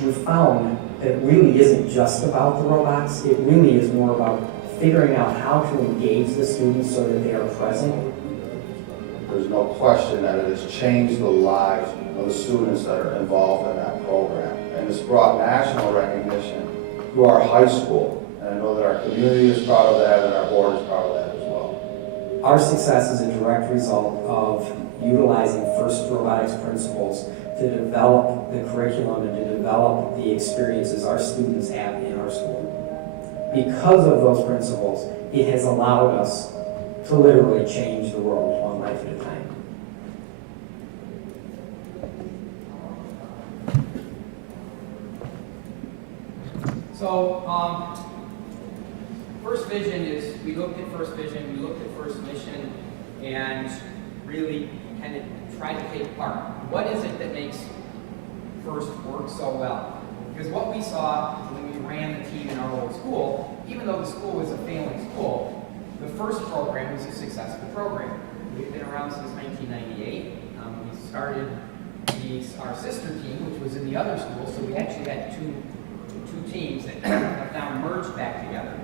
we found that it really isn't just about the robots. It really is more about figuring out how to engage the students so that they are present. There's no question that it has changed the lives of the students that are involved in that program. And it's brought national recognition to our high school. And I know that our community is proud of that and our board is proud of that as well. Our success is a direct result of utilizing FIRST robotics principles to develop the curriculum and to develop the experiences our students have in our school. Because of those principles, it has allowed us to literally change the world one life at a time. So, first vision is, we looked at first vision, we looked at first mission, and really kind of tried to take apart. What is it that makes FIRST work so well? Because what we saw when we ran the team in our old school, even though the school was a failing school, the FIRST program was a successful program. We've been around since 1998. We started our sister team, which was in the other school, so we actually had two teams that have now merged back together.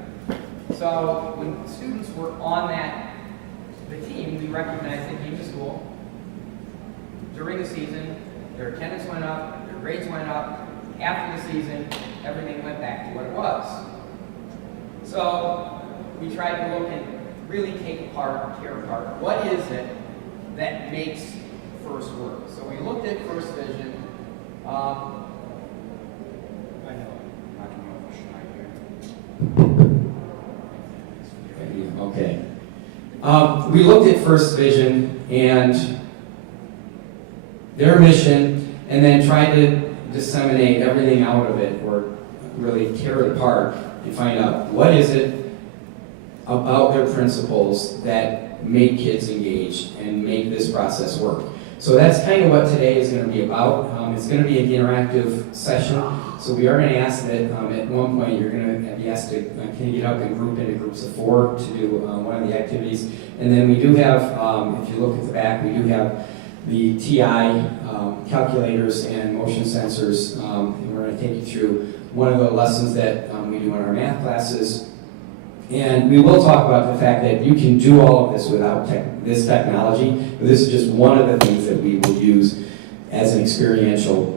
So when students were on the team, we recognized they came to school. During the season, their attendance went up, their grades went up. After the season, everything went back to what it was. So we tried to look and really take apart, tear apart, what is it that makes FIRST work? So we looked at first vision. I know, I'm not going to overshoot here. Okay. We looked at first vision and their mission, and then tried to disseminate everything out of it, or really tear it apart and find out what is it about their principles that make kids engaged and make this process work. So that's kind of what today is going to be about. It's going to be an interactive session, so we are going to ask that at one point you're going to be asked to kind of get up and group into groups of 4 to do one of the activities. And then we do have, if you look at the back, we do have the TI calculators and motion sensors, and we're going to take you through one of the lessons that we do in our math classes. And we will talk about the fact that you can do all of this without this technology, but this is just one of the things that we will use as an experiential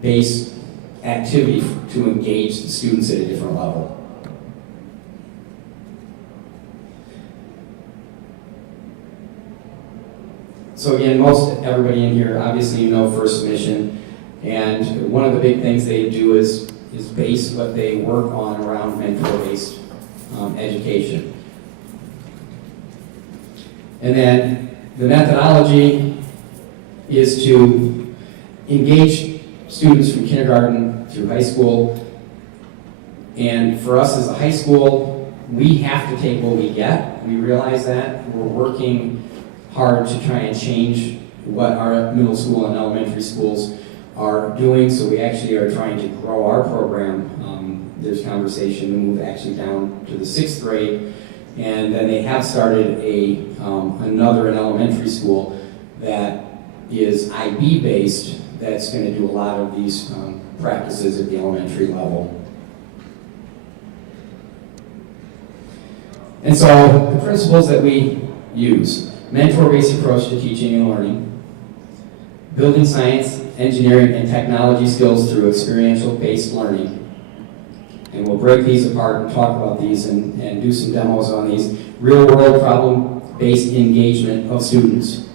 based activity to engage the students at a different level. So again, most everybody in here, obviously you know First Mission, and one of the big things they do is base what they work on around mentor-based education. And then the methodology is to engage students from kindergarten through high school. And for us as a high school, we have to take what we get. We realize that. We're working hard to try and change what our middle school and elementary schools are doing, so we actually are trying to grow our program. There's conversation to move actually down to the 6th grade, and then they have started another in elementary school that is IB based, that's going to do a lot of these practices at the elementary level. And so the principles that we use: mentor-based approach to teaching and learning, building science, engineering, and technology skills through experiential-based learning. And we'll break these apart and talk about these and do some demos on these. Real-world problem-based engagement of students.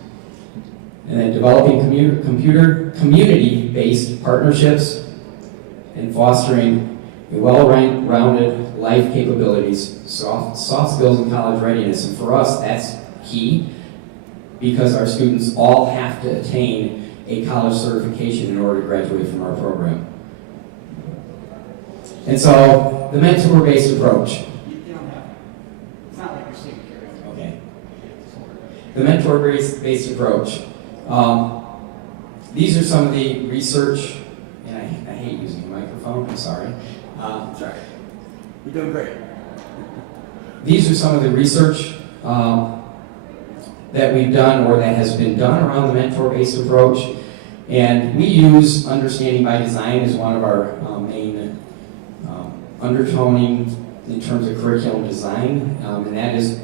And then developing community-based partnerships and fostering a well-rounded life capabilities, soft skills, and college readiness. And for us, that's key, because our students all have to attain a college certification in order to graduate from our program. And so, the mentor-based approach. You don't have, it's not like you're seeing here. Okay. The mentor-based approach. These are some of the research, and I hate using a microphone, I'm sorry. Sorry. You're doing great. These are some of the research that we've done, or that has been done around the mentor-based approach. And we use understanding by design as one of our main undertoning in terms of curriculum design, and that is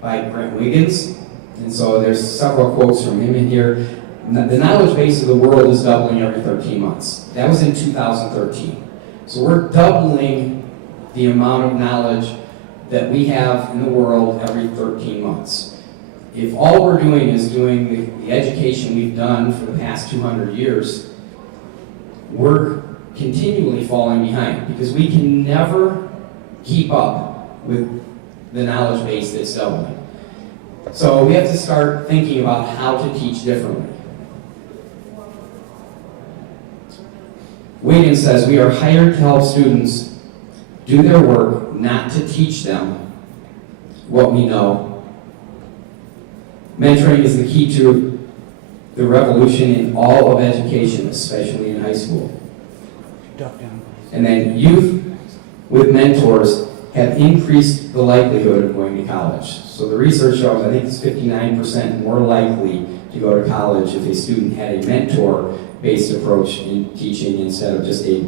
by Grant Wiggins. And so there's several quotes from him in here. The knowledge base of the world is doubling every 13 months. That was in 2013. So we're doubling the amount of knowledge that we have in the world every 13 months. If all we're doing is doing the education we've done for the past 200 years, we're continually falling behind because we can never keep up with the knowledge base that's doubling. So we have to start thinking about how to teach differently. Wiggins says, we are hired to help students do their work, not to teach them what we know. Mentoring is the key to the revolution in all of education, especially in high school. And then youth with mentors have increased the likelihood of going to college. So the research shows, I think it's 59% more likely to go to college if a student had a mentor-based approach in teaching instead of just a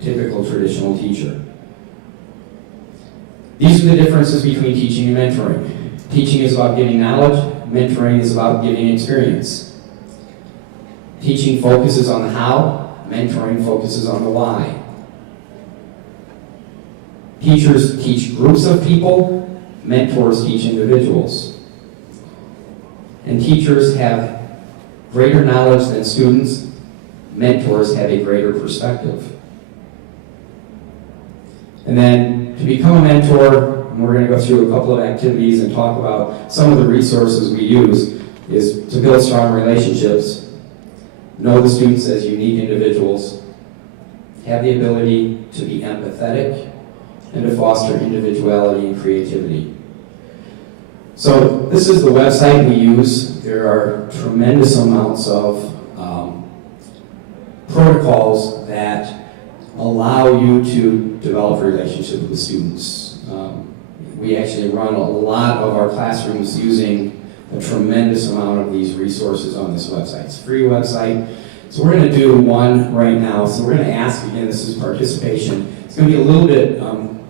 typical traditional teacher. These are the differences between teaching and mentoring. Teaching is about giving knowledge, mentoring is about giving experience. Teaching focuses on the how, mentoring focuses on the why. Teachers teach groups of people, mentors teach individuals. And teachers have greater knowledge than students, mentors have a greater perspective. And then to become a mentor, and we're going to go through a couple of activities and talk about some of the resources we use, is to build strong relationships, know the students as unique individuals, have the ability to be empathetic, and to foster individuality and creativity. So this is the website we use. There are tremendous amounts of protocols that allow you to develop a relationship with the students. We actually run a lot of our classrooms using a tremendous amount of these resources on this website. It's a free website. So we're going to do one right now. So we're going to ask, again, this is participation. It's going to be a little bit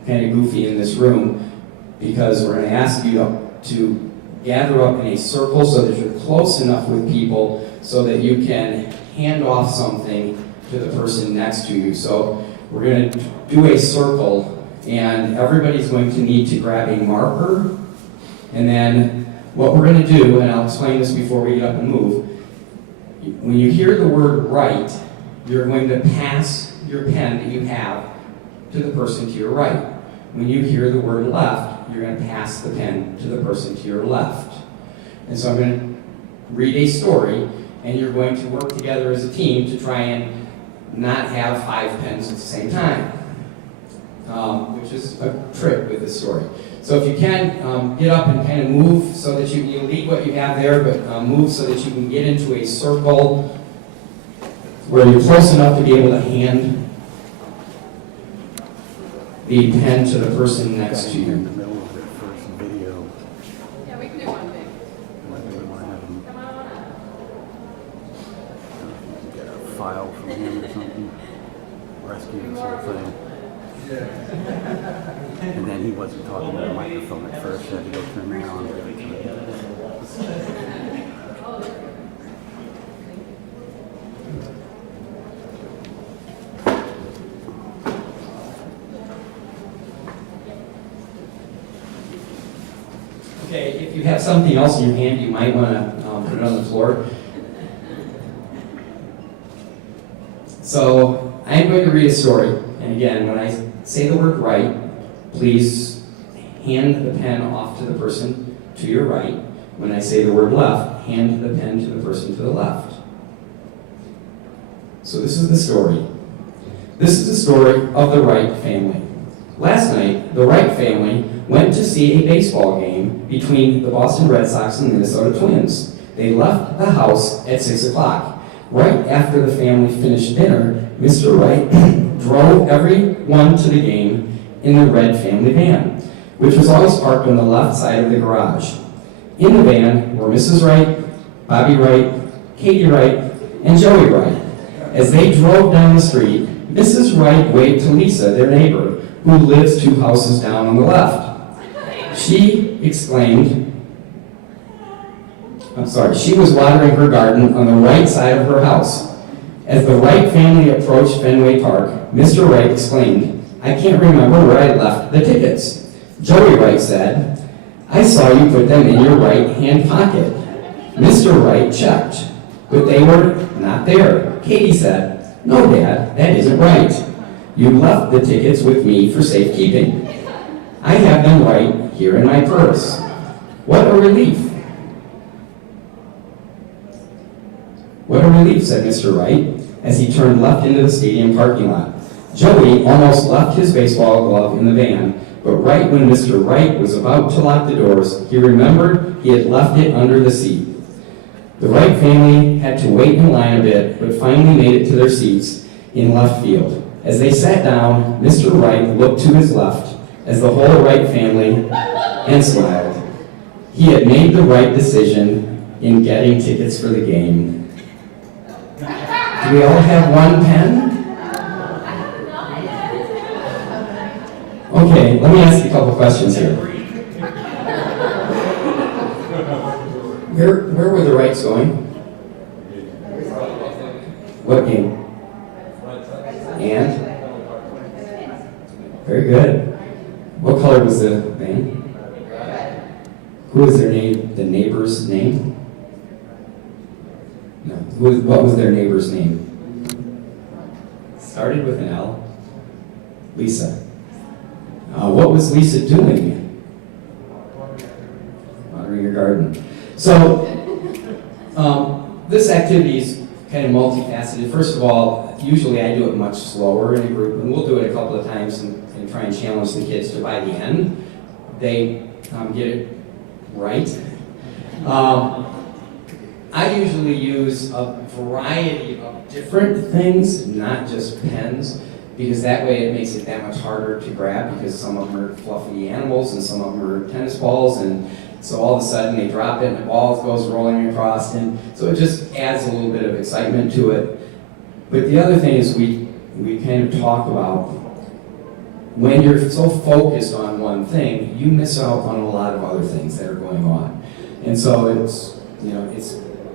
kind of goofy in this room because we're going to ask you to gather up in a circle so that you're close enough with people so that you can hand off something to the person next to you. So we're going to do a circle and everybody's going to need to grab a marker, and then what we're going to do, and I'll explain this before we get up and move, when you hear the word right, you're going to pass your pen that you have to the person to your right. When you hear the word left, you're going to pass the pen to the person to your left. And so I'm going to read a story, and you're going to work together as a team to try and not have 5 pens at the same time, which is a trick with this story. So if you can, get up and kind of move so that you leave what you have there, but move so that you can get into a circle where you're close enough to be able to hand the pen to the person next to you. In the middle of their first video. Yeah, we can do one thing. Might really want to have them Come on up. get a file from him or something. Rescue this whole thing. And then he wasn't talking to the microphone at first, so I had to go turn it on really quick. Okay, if you have something else in your hand, you might want to put it on the floor. So I'm going to read a story, and again, when I say the word right, please hand the pen off to the person to your right. When I say the word left, hand the pen to the person to the left. So this is the story. This is the story of the Wright family. Last night, the Wright family went to see a baseball game between the Boston Red Sox and Minnesota Twins. They left the house at 6 o'clock. Right after the family finished dinner, Mr. Wright drove everyone to the game in the red family van, which was always parked on the left side of the garage. In the van were Mrs. Wright, Bobby Wright, Katie Wright, and Joey Wright. As they drove down the street, Mrs. Wright waved to Lisa, their neighbor, who lives 2 houses down on the left. She was watering her garden on the right side of her house. As the Wright family approached Fenway Park, Mr. Wright exclaimed, "I can't remember where I left the tickets." Joey Wright said, "I saw you put them in your right-hand pocket." Mr. Wright checked, but they were not there. Katie said, "No, Dad, that isn't right. You left the tickets with me for safekeeping. I have them right here in my purse." What a relief. "What a relief," said Mr. Wright, as he turned left into the stadium parking lot. Joey almost left his baseball glove in the van, but right when Mr. Wright was about to lock the doors, he remembered he had left it under the seat. The Wright family had to wait in line a bit, but finally made it to their seats in left field. As they sat down, Mr. Wright looked to his left as the whole Wright family and smiled. He had made the right decision in getting tickets for the game. Do we all have one pen? Okay, let me ask you a couple questions here. Where were the Wrights going? What game? And? Very good. What color was the van? Who was their name? The neighbor's name? No. What was their neighbor's name? Started with an L. Lisa. What was Lisa doing? Watering your garden. So, this activity is kind of multifaceted. First of all, usually I do it much slower in a group, and we'll do it a couple of times and try and challenge the kids to, by the end, they get it right. I usually use a variety of different things, not just pens, because that way it makes it that much harder to grab, because some of them are fluffy animals and some of them are tennis balls, and so all of a sudden they drop it and the ball goes rolling across, and so it just adds a little bit of excitement to it. But the other thing is we kind of talk about when you're so focused on one thing, you miss out on a lot of other things that are going on. And so it's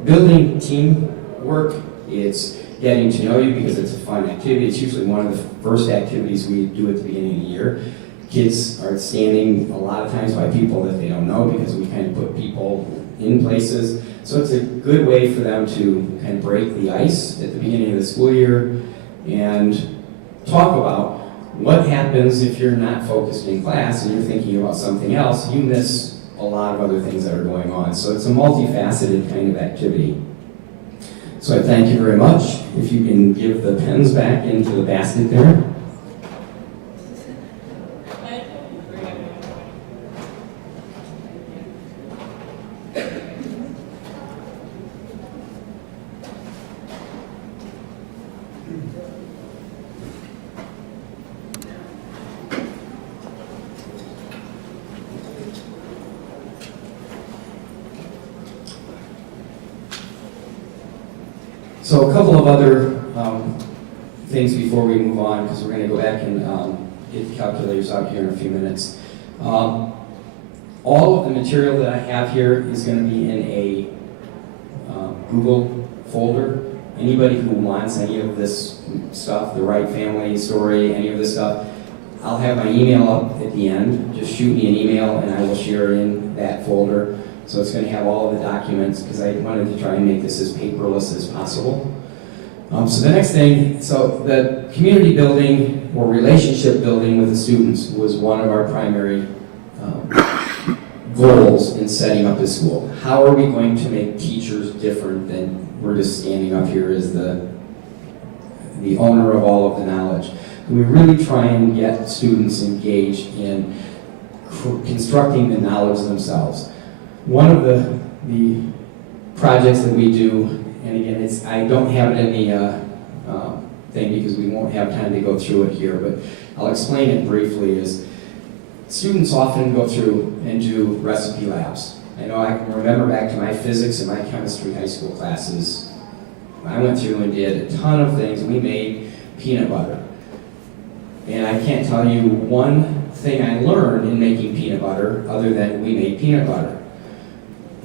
building teamwork, it's getting to know you because it's a fun activity. It's usually one of the first activities we do at the beginning of the year. Kids are standing a lot of times by people that they don't know because we kind of put people in places. So it's a good way for them to kind of break the ice at the beginning of the school year and talk about what happens if you're not focused in class and you're thinking about something else. You miss a lot of other things that are going on. So it's a multifaceted kind of activity. So I thank you very much. If you can give the pens back into the basket there. So a couple of other things before we move on, because we're going to go back and get the calculators out here in a few minutes. All of the material that I have here is going to be in a Google folder. Anybody who wants any of this stuff, the Wright family story, any of this stuff, I'll have my email up at the end. Just shoot me an email and I will share it in that folder. So it's going to have all of the documents because I wanted to try and make this as paperless as possible. So the next thing, so the community building or relationship building with the students was one of our primary goals in setting up the school. How are we going to make teachers different than we're just standing up here as the owner of all of the knowledge? We really try and get students engaged in constructing the knowledge themselves. One of the projects that we do, and again, I don't have it in the thing because we won't have time to go through it here, but I'll explain it briefly, is students often go through and do recipe labs. I know I can remember back to my physics and my chemistry high school classes I went through and did a ton of things. We made peanut butter. And I can't tell you one thing I learned in making peanut butter other than we made peanut butter.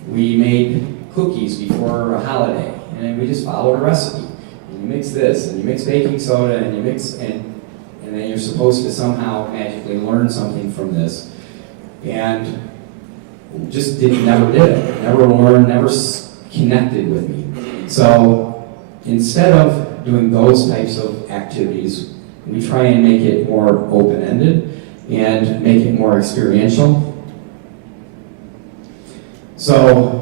We made cookies before a holiday, and we just followed a recipe. And you mix this, and you mix baking soda, and you mix, and then you're supposed to somehow magically learn something from this. And just never did it. Never learned, never connected with me. So instead of doing those types of activities, we try and make it more open-ended and make it more experiential. So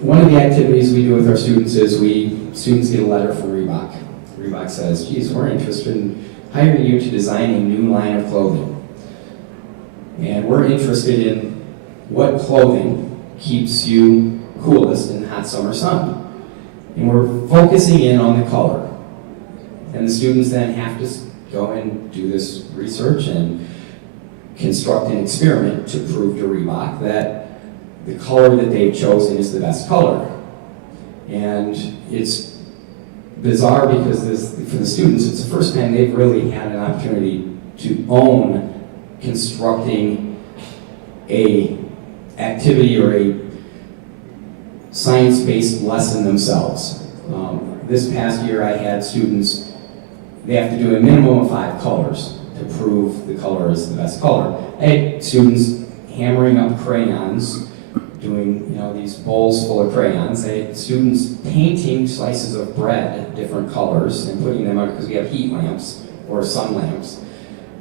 one of the activities we do with our students is students get a letter from Reebok. Reebok says, geez, we're interested in hiring you to design a new line of clothing. And we're interested in what clothing keeps you coolest in the hot summer sun. And we're focusing in on the color. And the students then have to go and do this research and construct an experiment to prove to Reebok that the color that they've chosen is the best color. And it's bizarre because for the students, it's the first time they've really had an opportunity to own constructing a activity or a science-based lesson themselves. This past year I had students, they have to do a minimum of 5 colors to prove the color is the best color. I had students hammering up crayons, doing these bowls full of crayons. I had students painting slices of bread different colors and putting them out because we have heat lamps or sun lamps.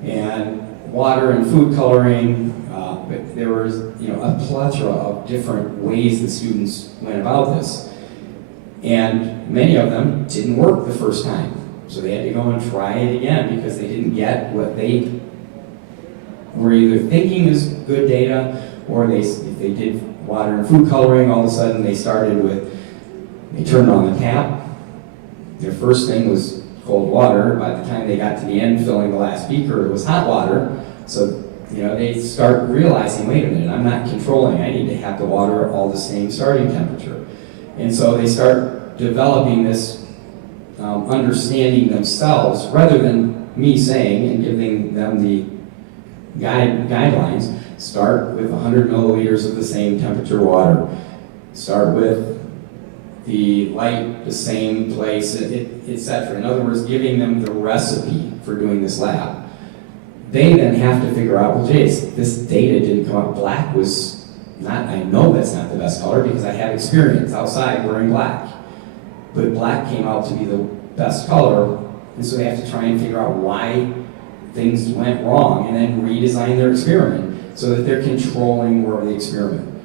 And water and food coloring, but there was a plethora of different ways the students went about this. And many of them didn't work the first time. So they had to go and try it again because they didn't get what they were either thinking is good data, or if they did water and food coloring, all of a sudden they turned on the tap. Their first thing was cold water. By the time they got to the end filling the last beaker, it was hot water. So they start realizing, wait a minute, I'm not controlling. I need to have the water all the same starting temperature. And so they start developing this understanding themselves, rather than me saying and giving them the guidelines. Start with 100 milliliters of the same temperature water. Start with the light, the same place, etc. In other words, giving them the recipe for doing this lab. They then have to figure out, well, Jace, this data didn't come up. Black was not, I know that's not the best color because I have experience outside wearing black. But black came out to be the best color, and so they have to try and figure out why things went wrong and then redesign their experiment so that they're controlling more of the experiment.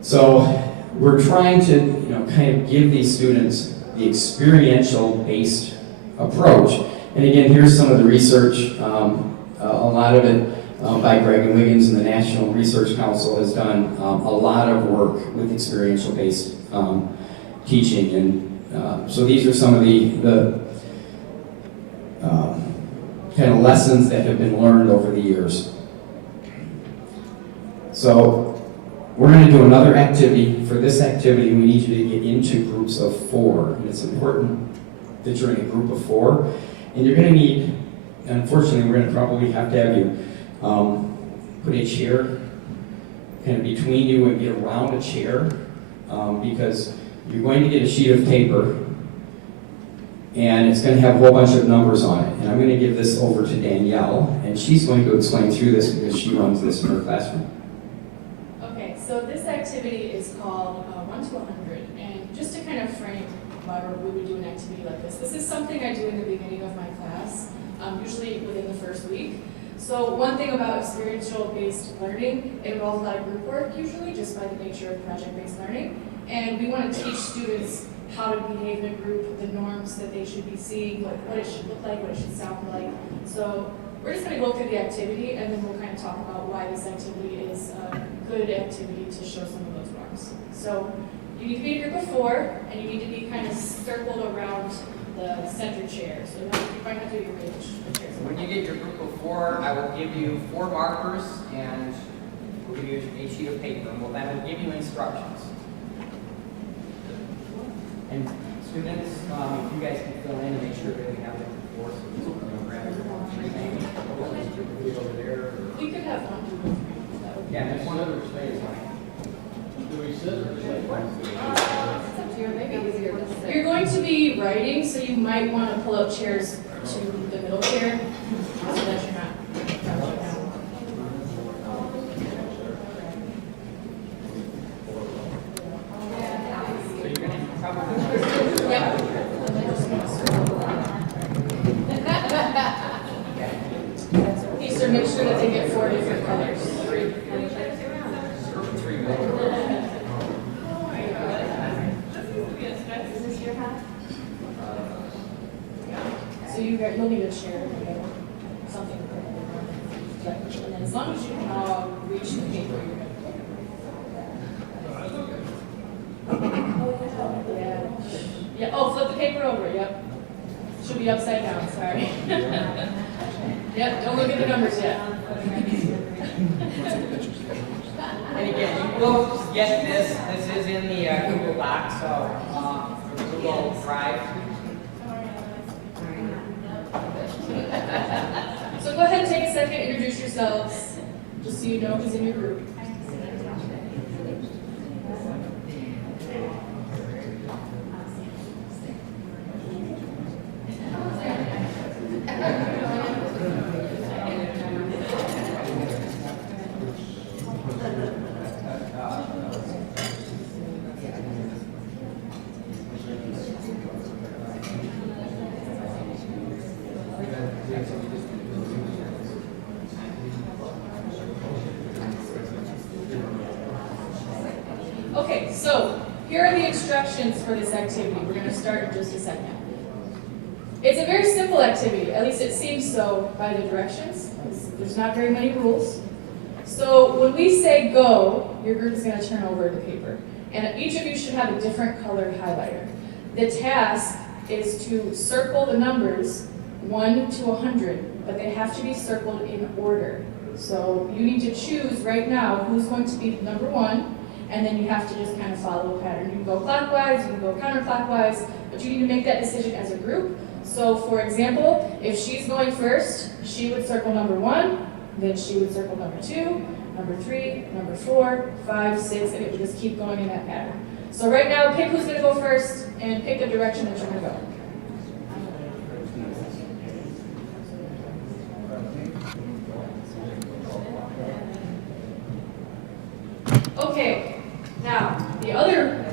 So we're trying to kind of give these students the experiential-based approach. And again, here's some of the research. A lot of it by Greg and Wiggins, and the National Research Council has done a lot of work with experiential-based teaching. And so these are some of the kind of lessons that have been learned over the years. So we're going to do another activity. For this activity, we need you to get into groups of 4. And it's important that you're in a group of 4. And you're going to need, unfortunately, we're going to probably have to have you put a chair kind of between you and get around a chair because you're going to get a sheet of paper and it's going to have a whole bunch of numbers on it. And I'm going to give this over to Danielle, and she's going to explain through this because she runs this in her classroom. Okay, so this activity is called 1 to 100. And just to kind of frame why we would do an activity like this, this is something I do in the beginning of my class, usually within the first week. So one thing about experiential-based learning, it involves a lot of group work usually, just by the nature of project-based learning. And we want to teach students how to behave in a group, the norms that they should be seeing, what it should look like, what it should sound like. So we're just going to go through the activity, and then we'll kind of talk about why this activity is a good activity to show some of those norms. So you need to be a group of 4, and you need to be kind of circled around the center chair. So you might have to do your range. When you get your group of 4, I will give you 4 markers and we'll give you a sheet of paper, and we'll then give you instructions. And students, if you guys can fill in and make sure that we have it before, so we can grab it from three maybe, over there. We could have one. That would be- Yeah, there's one other space. You're going to be writing, so you might want to pull up chairs to the middle chair, so that you're not crouching down. So you're gonna probably. Yep. Okay, so make sure that they get 4 different colors. So you'll need a chair, something. And then as long as you can all reach the paper, you're good. Yeah, oh, flip the paper over, yep. Should be upside down, sorry. Yep, don't look at the numbers yet. And again, you will get this is in the Google Docs, so, or Google Drive. So go ahead and take a second, introduce yourselves, just so you know who's in your group. Okay, so here are the instructions for this activity. We're going to start in just a second. It's a very simple activity, at least it seems so by the directions. There's not very many rules. So when we say go, your group is going to turn over the paper. And each of you should have a different colored highlighter. The task is to circle the numbers 1 to 100, but they have to be circled in order. So you need to choose right now who's going to be number 1, and then you have to just kind of follow a pattern. You can go clockwise, you can go counterclockwise, but you need to make that decision as a group. So for example, if she's going first, she would circle number 1, then she would circle number 2, number 3, number 4, 5, 6, and it would just keep going in that pattern. So right now, pick who's going to go first, and pick a direction that you're going to go. Okay, now, the other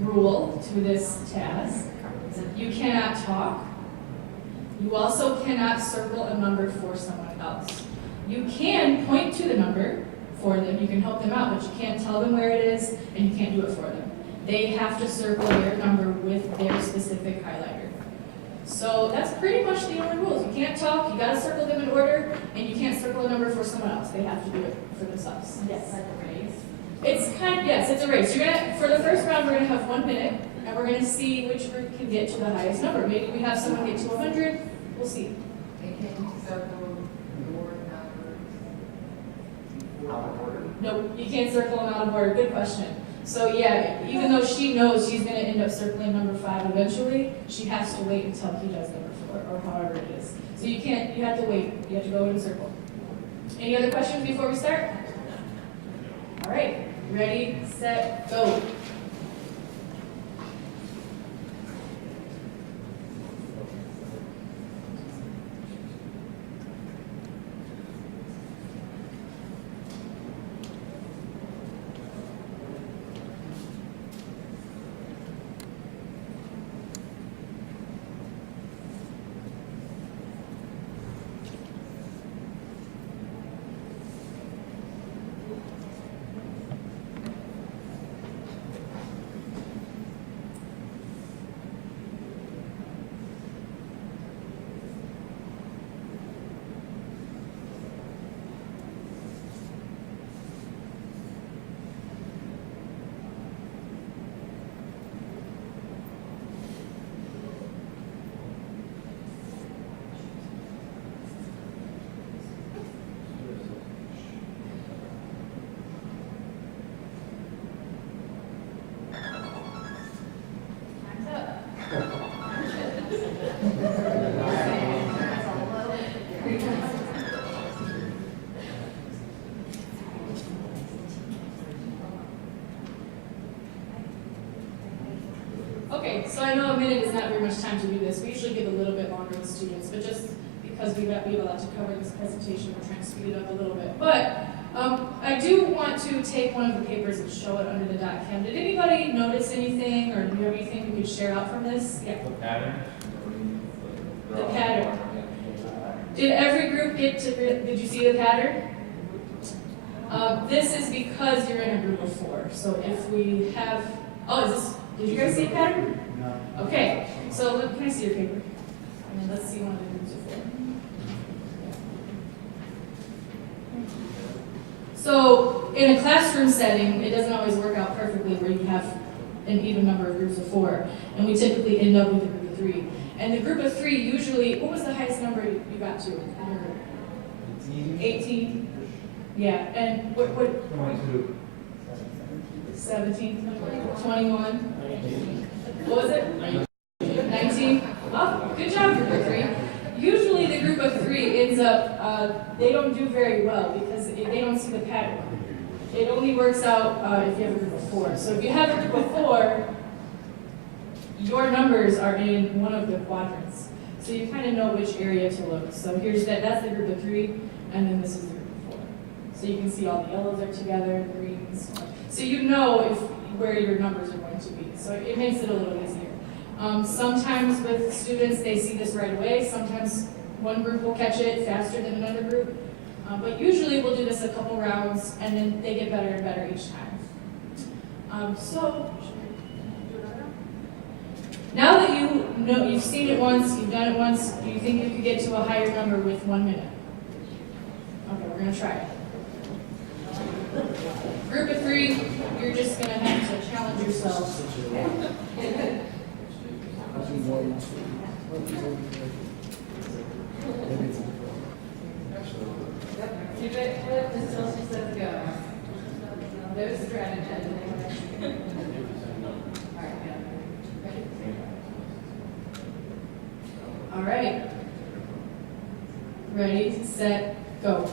rule to this task is that you cannot talk. You also cannot circle a number for someone else. You can point to the number for them, you can help them out, but you can't tell them where it is, and you can't do it for them. They have to circle their number with their specific highlighter. So that's pretty much the only rules. You can't talk, you gotta circle them in order, and you can't circle a number for someone else. They have to do it for themselves. Yes. It's yes, it's a race. For the first round, we're gonna have 1 minute, and we're gonna see which group can get to the highest number. Maybe we have someone get to 100, we'll see. No, you can't circle them out of order. Good question. So yeah, even though she knows she's going to end up circling number 5 eventually, she has to wait until he does number 4, or however it is. So you have to wait. You have to go in a circle. Any other questions before we start? All right, ready, set, go. Okay, so I know a minute is not very much time to do this. We usually give a little bit longer with students, but just because we have a lot to cover in this presentation, we're trying to speed it up a little bit. But I do want to take one of the papers and show it under the .chem. Did anybody notice anything, or do you have anything we could share out from this? Yeah. The pattern? The pattern. Did every group get to, did you see the pattern? This is because you're in a group of 4. So if we have, did you guys see a pattern? No. Okay, so can I see your paper? And then let's see one of the groups of 4. So in a classroom setting, it doesn't always work out perfectly where you have an even number of groups of 4. And we typically end up with a group of 3. And the group of 3 usually, what was the highest number you got to? 18? Yeah, and what 22. 17? 21? What was it? 19? Oh, good job, group of 3. Usually the group of 3 ends up, they don't do very well because they don't see the pattern. It only works out if you have a group of 4. So if you have a group of 4, your numbers are in one of the quadrants. So you kind of know which area to look. So here's that's the group of 3, and then this is the group of 4. So you can see all the yellows are together, the greens. So you know where your numbers are going to be. So it makes it a little easier. Sometimes with students, they see this right away. Sometimes one group will catch it faster than another group. But usually we'll do this a couple rounds, and then they get better and better each time. Now that you know, you've seen it once, you've done it once, do you think you could get to a higher number with 1 minute? Okay, we're going to try it. Group of 3, you're just going to have to challenge yourselves. Keep it flipped until she says go. There's strategizing. All right. Ready, set, go.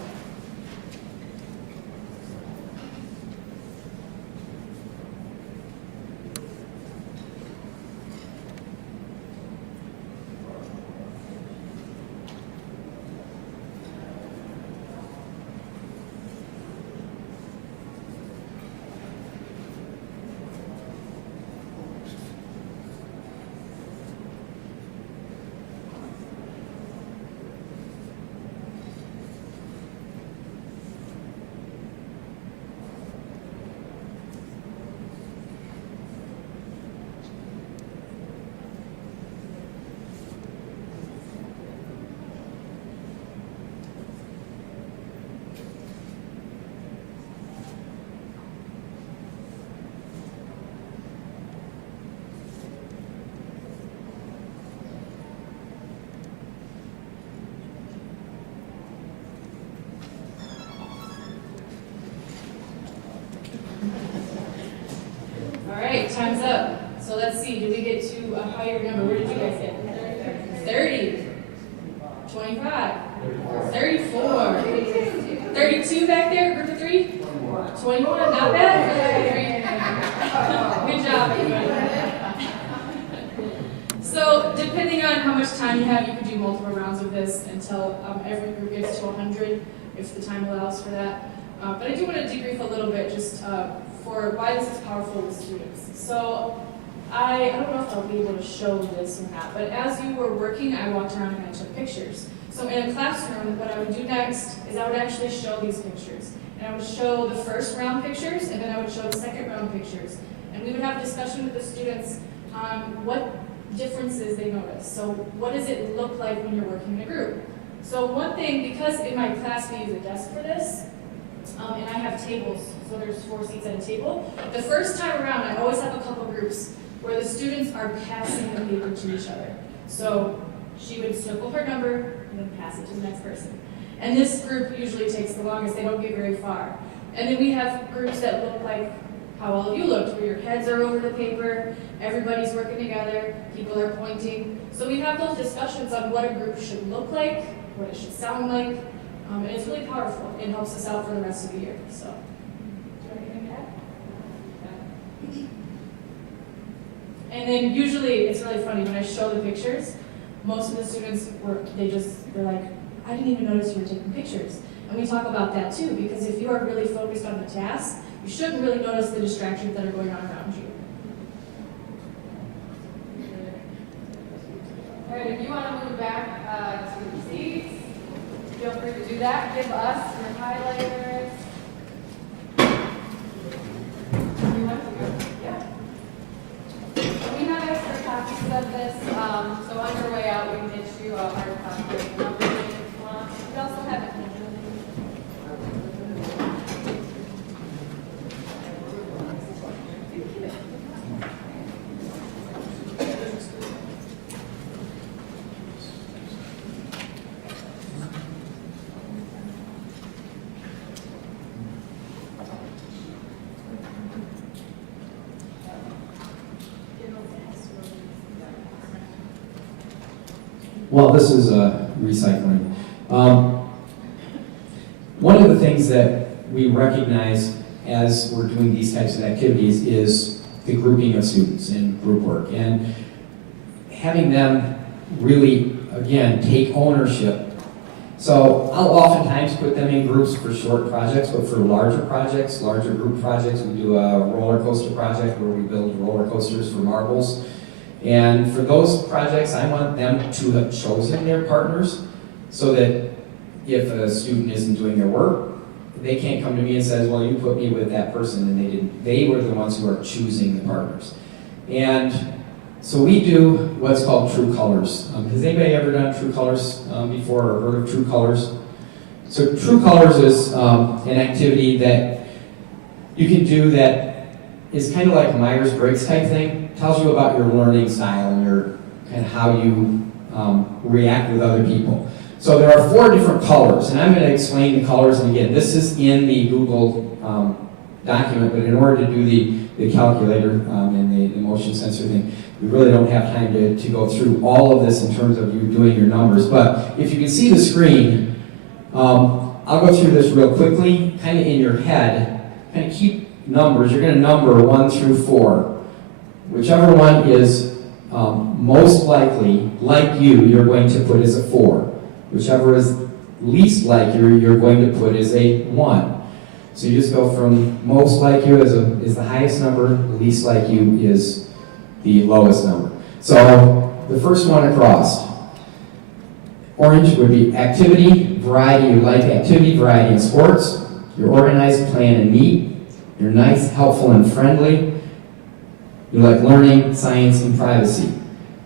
Time's up. So let's see, did we get to a higher number? Where did you guys get? 30, 25, 34, 32 back there, group of 3, 21, not bad. Good job, everybody. So depending on how much time you have, you can do multiple rounds of this until every group gets to 100, if the time allows for that. But I do want to debrief a little bit just for why this is powerful with students. So I don't know if I'll be able to show this or not, but as you were working, I walked around and I took pictures. So in a classroom, what I would do next is I would actually show these pictures. And I would show the first round pictures, and then I would show the second round pictures. And we would have a discussion with the students on what differences they notice. So what does it look like when you're working in a group? So one thing, because in my class we use a desk for this, and I have tables, so there's 4 seats at a table. The first time around, I always have a couple groups where the students are passing the paper to each other. So she would circle her number and then pass it to the next person. And this group usually takes the longest, they don't get very far. And then we have groups that look like how all of you looked, where your heads are over the paper, everybody's working together, people are pointing. So we have those discussions on what a group should look like, what it should sound like, and it's really powerful. It helps us out for the rest of the year. So, do you have anything to add? And then usually it's really funny when I show the pictures. Most of the students they're like, I didn't even notice you were taking pictures. And we talk about that too, because if you are really focused on the task, you shouldn't really notice the distractions that are going on around you. All right, if you want to move back to the seats, feel free to do that. Give us your highlighters. You want to go? Yeah. We have extra copies of this, so on your way out, we can get you a hard copy of the numbers if you want. We also have it. Well, this is recycling. One of the things that we recognize as we're doing these types of activities is the grouping of students in group work, and having them really, again, take ownership. So I'll oftentimes put them in groups for short projects, but for larger projects, larger group projects, we do a roller coaster project where we build roller coasters for marbles. And for those projects, I want them to have chosen their partners so that if a student isn't doing their work, they can't come to me and says, well, you put me with that person, and they didn't. They were the ones who are choosing the partners. And so we do what's called True Colors. Has anybody ever done True Colors before or heard of True Colors? So True Colors is an activity that you can do that is kind of like a Myers-Briggs type thing. Tells you about your learning style and your kind of how you react with other people. So there are 4 different colors, and I'm going to explain the colors. And again, this is in the Google document, but in order to do the calculator and the motion sensor thing, we really don't have time to go through all of this in terms of you doing your numbers. But if you can see the screen, I'll go through this real quickly, kind of in your head. Kind of keep numbers. You're going to number 1 through 4. Whichever one is most likely, like you're going to put as a 4. Whichever is least like you're going to put as a 1. So you just go from most like you is the highest number, least like you is the lowest number. So the first one across. Orange would be activity, variety. You like activity, variety in sports. You're organized, plan, and neat. You're nice, helpful, and friendly. You like learning, science, and privacy.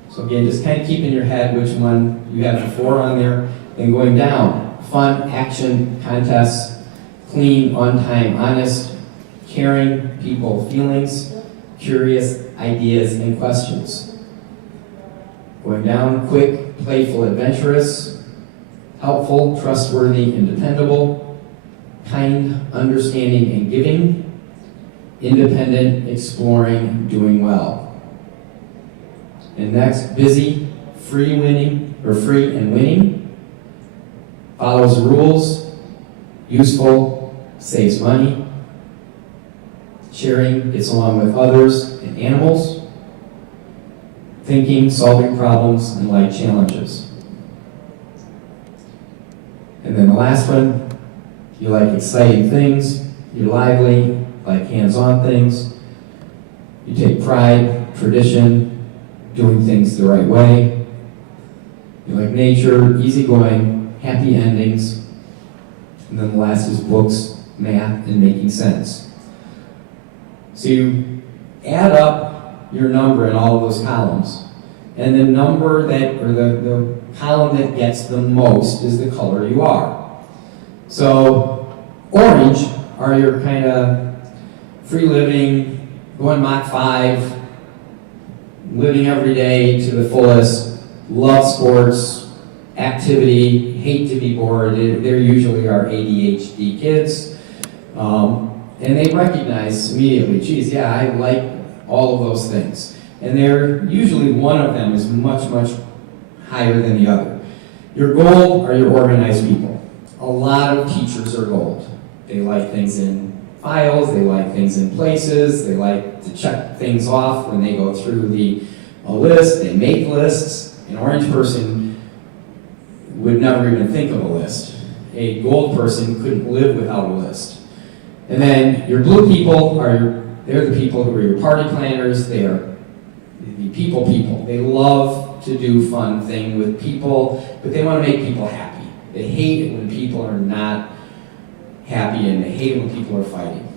So again, just kind of keep in your head which one you have the 4 on there. Then going down, fun, action, contests, clean, on time, honest, caring, people, feelings, curious, ideas, and questions. Going down, quick, playful, adventurous, helpful, trustworthy, and dependable, kind, understanding, and giving, independent, exploring, doing well. And next, busy, free and winning, follows rules, useful, saves money, sharing, gets along with others and animals, thinking, solving problems, and like challenges. And then the last one, you like exciting things, you're lively, like hands-on things, you take pride, tradition, doing things the right way, you like nature, easygoing, happy endings, and then the last is books, math, and making sense. So you add up your number in all of those columns, and the number that, or the column that gets the most is the color you are. So orange are your kind of free living, going Mach 5, living every day to the fullest, love sports, activity, hate to be bored. They're usually our ADHD kids. And they recognize immediately, geez, yeah, I like all of those things. And they're usually one of them is much, much higher than the other. Your gold are your organized people. A lot of teachers are gold. They like things in files, they like things in places, they like to check things off when they go through a list, they make lists. An orange person would never even think of a list. A gold person couldn't live without a list. And then your blue people they're the people who are your party planners, they are the people. They love to do fun things with people, but they want to make people happy. They hate it when people are not happy, and they hate it when people are fighting.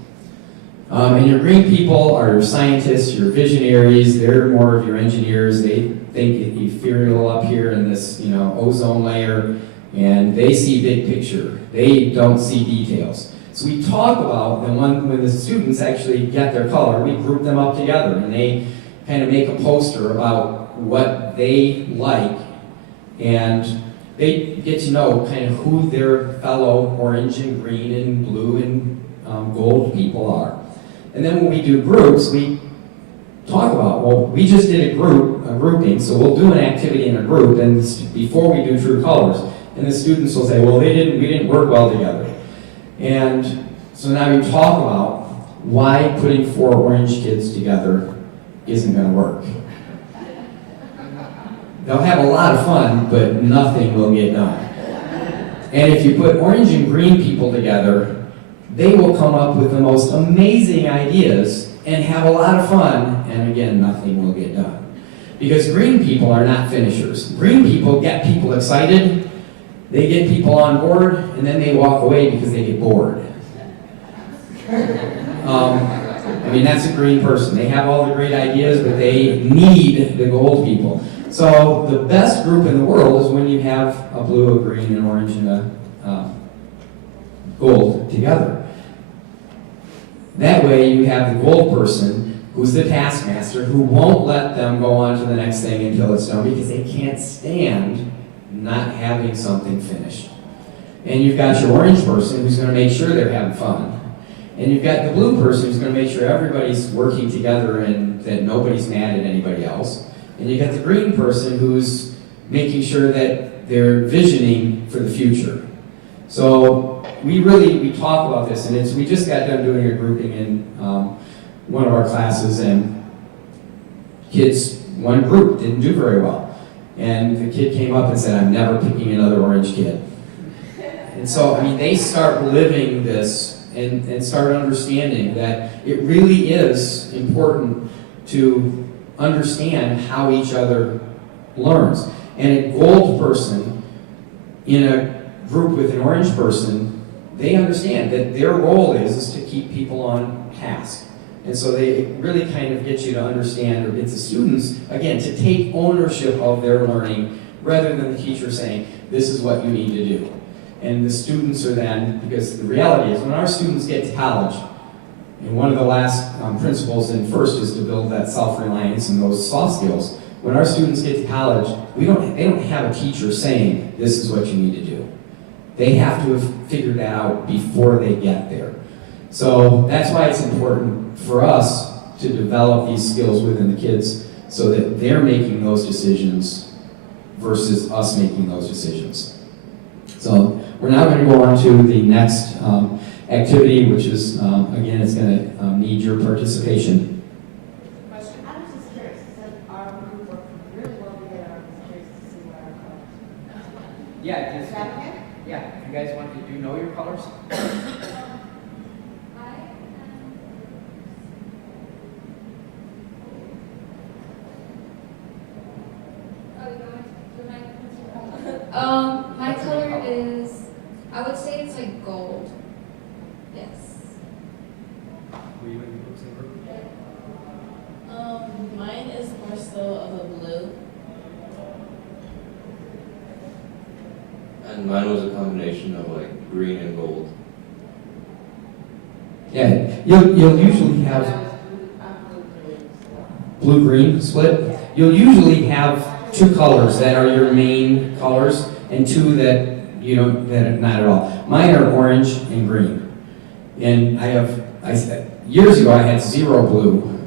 And your green people are your scientists, your visionaries. They're more of your engineers. They think ethereal up here in this, ozone layer, and they see big picture. They don't see details. So we talk about, and when the students actually get their color, we group them up together, and they kind of make a poster about what they like, and they get to know kind of who their fellow orange and green and blue and gold people are. And then when we do groups, we talk about, well, we just did a grouping, so we'll do an activity in a group, and before we do true colors, and the students will say, well, we didn't work well together. And so now we talk about why putting 4 orange kids together isn't going to work. They'll have a lot of fun, but nothing will get done. And if you put orange and green people together, they will come up with the most amazing ideas and have a lot of fun, and again, nothing will get done. Because green people are not finishers. Green people get people excited, they get people on board, and then they walk away because they get bored. That's a green person. They have all the great ideas, but they need the gold people. So the best group in the world is when you have a blue, a green, an orange, and a gold together. That way you have the gold person who's the taskmaster who won't let them go on to the next thing until it's done because they can't stand not having something finished. And you've got your orange person who's going to make sure they're having fun. And you've got the blue person who's going to make sure everybody's working together and that nobody's mad at anybody else. And you've got the green person who's making sure that they're visioning for the future. So we talk about this, and we just got done doing a grouping in one of our classes, and one group didn't do very well. And the kid came up and said, I'm never picking another orange kid. And so, they start living this and start understanding that it really is important to understand how each other learns. And a gold person in a group with an orange person, they understand that their role is to keep people on task. And so they really kind of get you to understand, or get the students, again, to take ownership of their learning rather than the teacher saying, this is what you need to do. And the students are then, because the reality is when our students get to college, and one of the last principles in first is to build that self-reliance and those soft skills. When our students get to college, they don't have a teacher saying, this is what you need to do. They have to have figured that out before they get there. So that's why it's important for us to develop these skills within the kids so that they're making those decisions versus us making those decisions. So we're now going to go on to the next activity, which is, again, it's going to need your participation. Question? I was just curious, because our group worked really well together. I was curious to see what our colors. Yeah, Is that okay? yeah. If you guys want to know your colors? My color is, I would say it's like gold. Yes. Were you in the groups and group? Mine is more so of a blue. And mine was a combination of like green and gold. Yeah, you'll usually have blue-green split. You'll usually have 2 colors that are your main colors and 2 that that are not at all. Mine are orange and green. And years ago I had 0 blue.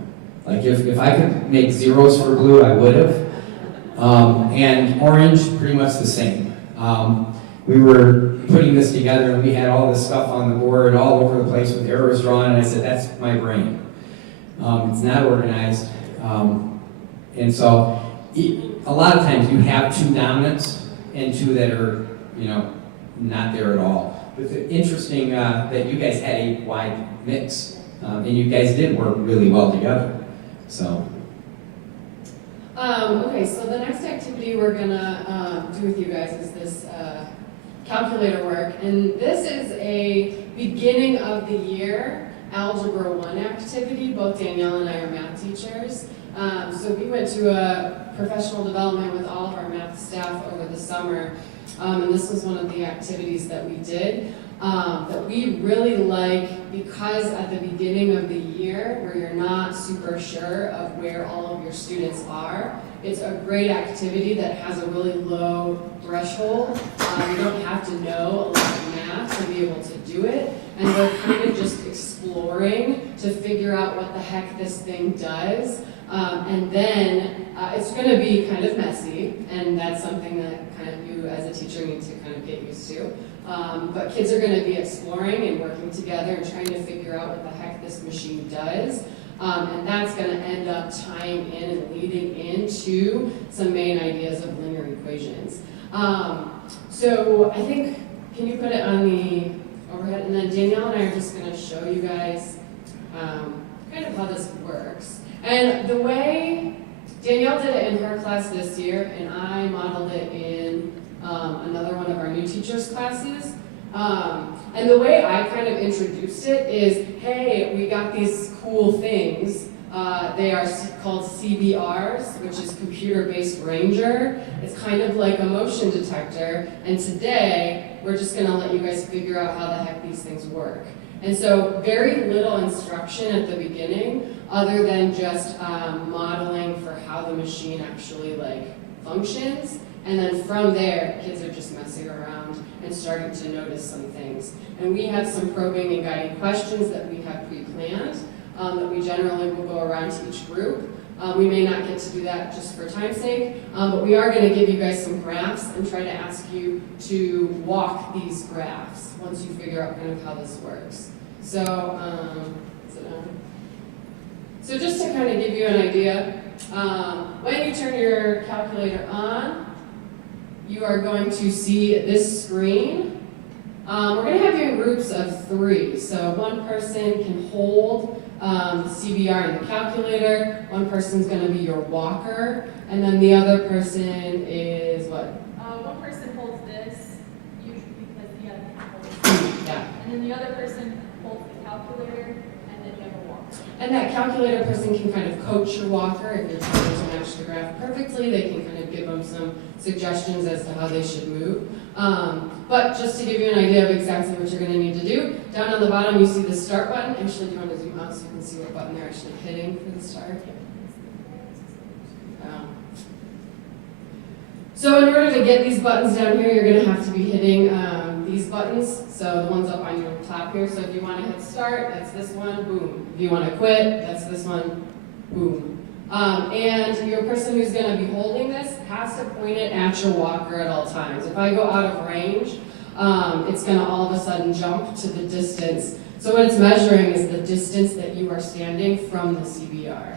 Like if I could make zeros for blue, I would have. And orange, pretty much the same. We were putting this together and we had all this stuff on the board all over the place with arrows drawn, and I said, that's my brain. It's not organized. And so a lot of times you have two dominants and two that are, not there at all. But it's interesting that you guys had a wide mix, and you guys did work really well together. So. Okay, so the next activity we're gonna do with you guys is this calculator work, and this is a beginning of the year Algebra 1 activity. Both Danielle and I are math teachers. So we went to a professional development with all of our math staff over the summer, and this was one of the activities that we did that we really like, because at the beginning of the year where you're not super sure of where all of your students are, it's a great activity that has a really low threshold. You don't have to know a lot of math to be able to do it, and we're kind of just exploring to figure out what the heck this thing does. And then it's going to be kind of messy, and that's something that kind of you as a teacher need to kind of get used to. But kids are going to be exploring and working together and trying to figure out what the heck this machine does. And that's going to end up tying in and leading into some main ideas of linear equations. So I think, can you put it on the overhead? And then Danielle and I are just going to show you guys kind of how this works. And the way Danielle did it in her class this year, and I modeled it in another one of our new teachers' classes. And the way I kind of introduced it is, hey, we got these cool things. They are called CBRs, which is computer-based ranger. It's kind of like a motion detector. And today, we're just going to let you guys figure out how the heck these things work. And so very little instruction at the beginning, other than just modeling for how the machine actually functions. And then from there, kids are just messing around and starting to notice some things. And we have some probing and guiding questions that we have pre-planned that we generally will go around to each group. We may not get to do that just for time's sake, but we are going to give you guys some graphs and try to ask you to walk these graphs once you figure out kind of how this works. So, so just to kind of give you an idea, when you turn your calculator on, you are going to see this screen. We're going to have you in groups of 3. So one person can hold the CBR in the calculator, one person's going to be your walker, and then the other person is what? One person holds this, usually because the other holds Yeah. and then the other person holds the calculator, and then you have a walker. And that calculator person can kind of coach your walker if you're trying to match the graph perfectly. They can kind of give them some suggestions as to how they should move. But just to give you an idea of exactly what you're going to need to do, down on the bottom you see the start button. Actually, do you want to zoom out so you can see what button they're actually hitting for the start? So in order to get these buttons down here, you're going to have to be hitting these buttons. So the ones up on your top here. So if you want to hit start, that's this one, boom. If you want to quit, that's this one, boom. And your person who's going to be holding this has to point it at your walker at all times. If I go out of range, it's going to all of a sudden jump to the distance. So what it's measuring is the distance that you are standing from the CBR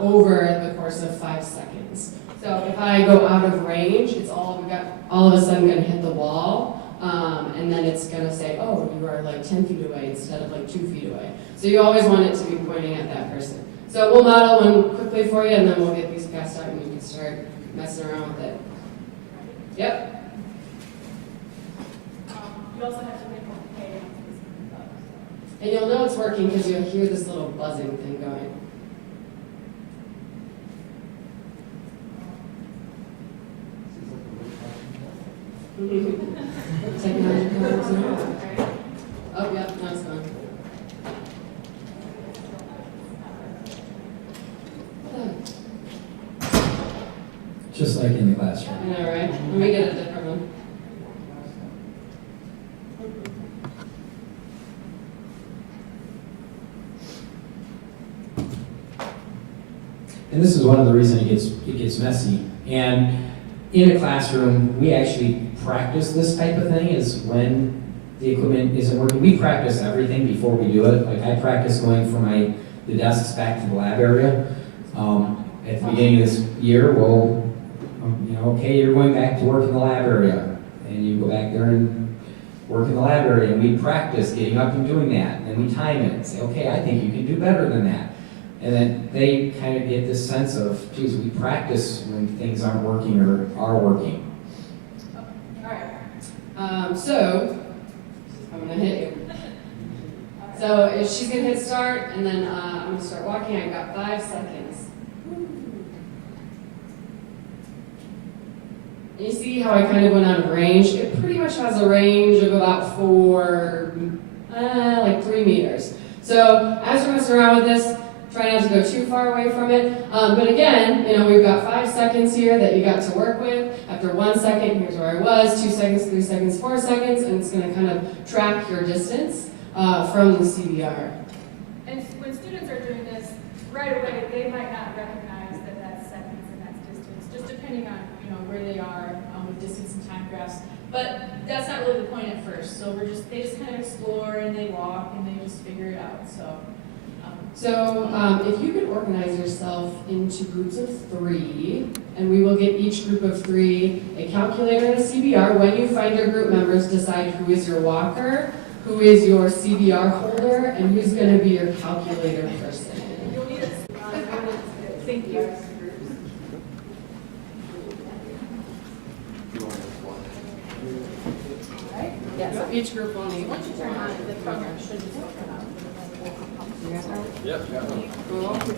over the course of 5 seconds. So if I go out of range, it's all of a sudden going to hit the wall, and then it's going to say, oh, you are 10 feet away instead of 2 feet away. So you always want it to be pointing at that person. So we'll model one quickly for you, and then we'll get these passed out, and you can start messing around with it. Yep. You also have to make one pay on this. And you'll know it's working because you'll hear this little buzzing thing going. Technology comes in. Oh, yeah, now it's gone. Just like in the classroom. I know, right? Let me get a different one. And this is one of the reasons it gets messy. And in a classroom, we actually practice this type of thing, is when the equipment isn't working. We practice everything before we do it. Like I practice going from the desks back to the lab area. At the beginning of this year, we'll, okay, you're going back to work in the lab area. And you go back there and work in the lab area. And we practice getting up and doing that. And then we time it and say, okay, I think you can do better than that. And then they kind of get this sense of, geez, we practice when things aren't working or are working. All right. So, I'm going to hit you. So, if she's going to hit start, and then I'm going to start walking. I've got 5 seconds. And you see how I kind of went out of range? It pretty much has a range of about 3 meters. So, as you're messing around with this, try not to go too far away from it. But again, we've got 5 seconds here that you got to work with. After 1 second, here's where I was, 2 seconds, 3 seconds, 4 seconds, and it's going to kind of track your distance from the CBR. And when students are doing this, right away, they might not recognize that that's seconds and that's distance, just depending on, where they are with distance and time graphs. But that's not really the point at first. So they just kind of explore and they walk and they just figure it out. So if you could organize yourself into groups of 3, and we will get each group of 3 a calculator and a CBR. When you find your group members, decide who is your walker, who is your CBR holder, and who's going to be your calculator person. You'll need a thank you. Yeah, so each group will need Once you turn on it, the program should just open up. Yep. Cool. Okay,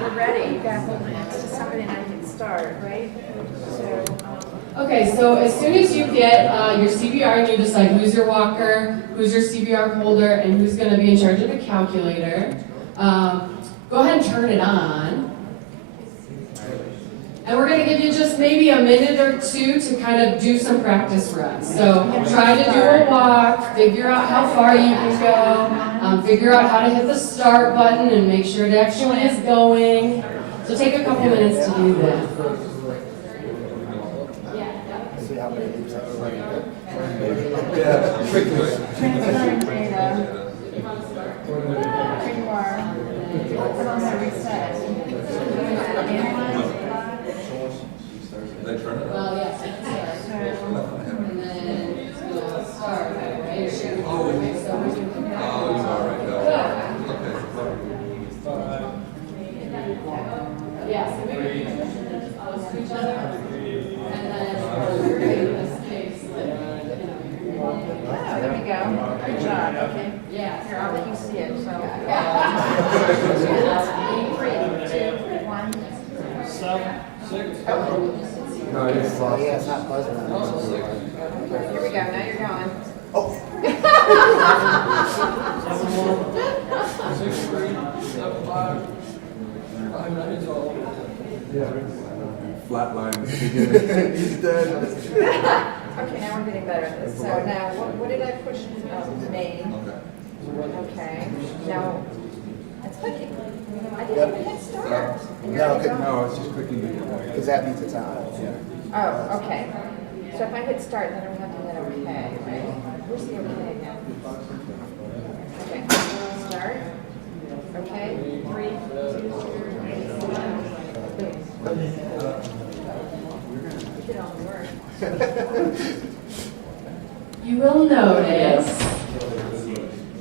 we're ready. You got hold next to somebody and I can start, right? Okay, so as soon as you get your CBR and you decide who's your walker, who's your CBR holder, and who's going to be in charge of the calculator, go ahead and turn it on. And we're going to give you just maybe a minute or 2 to kind of do some practice runs. So try to do a walk, figure out how far you can go, figure out how to hit the start button and make sure it actually is going. So take a couple minutes to do that. Transferring data. Here you are. Put on the reset. Well, yes, I can start. And then start, right? So we can yeah, so maybe we can close to each other. And then in this case, Yeah, there we go. Good job. Okay. yeah. Here, I'll let you see it. So. 3, 2, 1. 7, 6. No, it's not buzzing. Here we go. Now you're going. 6, 3, 7, 5. 5 minutes all. Flatline at the beginning. He's dead. Okay, now we're getting better at this. So now, what did I push? Main. Okay. Now, it's clicking. I didn't even hit start. And you're already going. No, it's just clicking. Because that means it's on. Oh, okay. So if I hit start, then I would have to hit okay, right? Where's the okay now? Okay. Start. Okay. 3, 2, 1. You did all the work. You will notice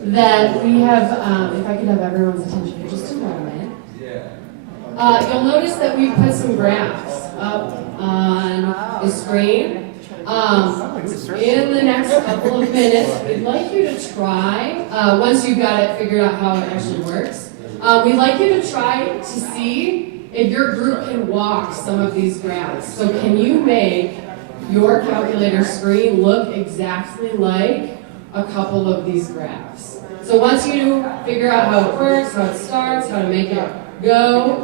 that we have, if I could have everyone's attention for just a moment. You'll notice that we've put some graphs up on the screen. In the next couple of minutes, we'd like you to try, once you've got it figured out how it actually works, we'd like you to try to see if your group can walk some of these graphs. So can you make your calculator screen look exactly like a couple of these graphs? So once you figure out how it works, how it starts, how to make it go,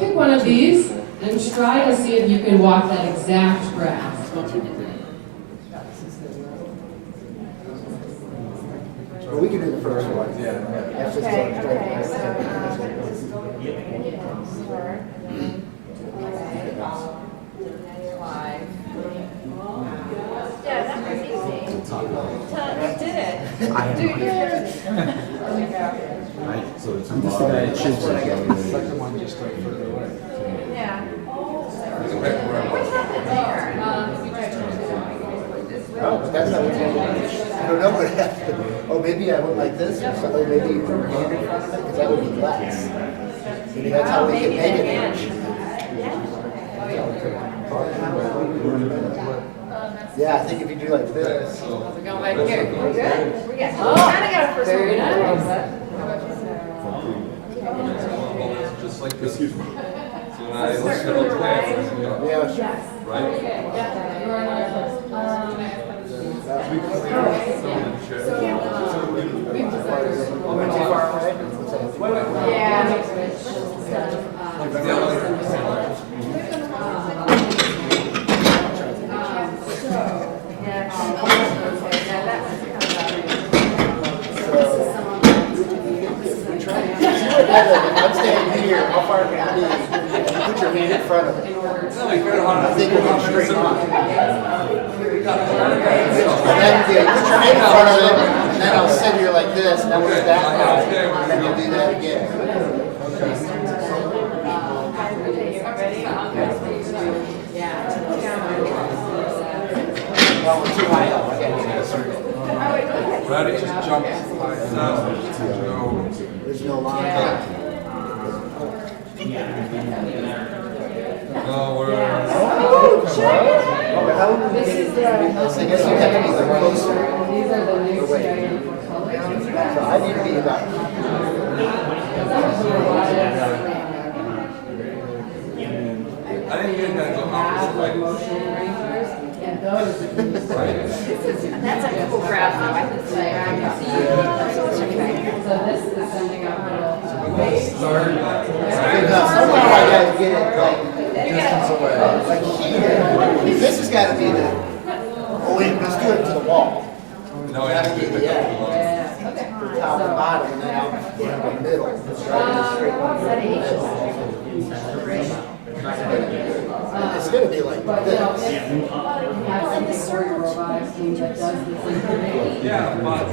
pick one of these and try to see if you can walk that exact graph. We can do the first one. Yeah. That's just Okay, like- okay, so, start, yeah, that was easy. You did it. Dude, you're So it's I'm just thinking it should say Second one just like further away. yeah. Oh, but that's not what you want. I don't know what happened. Oh, maybe I went like this, or something. Maybe you put your hand in front of it, because that would be less. Maybe that's how we can make it. Yeah, I think if you do like this. How's it going back here? We're good? We're good. Oh, kind of got a first one. Very nice. Just like this. Excuse me. So when I listen to those classes, you know, Yeah, right? went too far away. I'm standing here, how far can I be? Put your hand in front of it. I think we're going straight on. And then put your hand in front of it, and then I'll sit here like this, and then we'll back out, and then you'll do that again. Well, we're too high up. Ready? Just jump. Go. There's no line. No, we're. I guess you have to be the closer. So I need to be about. I didn't get that go opposite way. That's a cool graph, though, I have to say. I can see. So this is sending out Somehow I gotta get it like distance away. Like here. This has got to be the. Oh wait, let's do it to the wall. No, it has to be the Top and bottom, and then I'll get in the middle. It's gonna be like this. Yeah, but.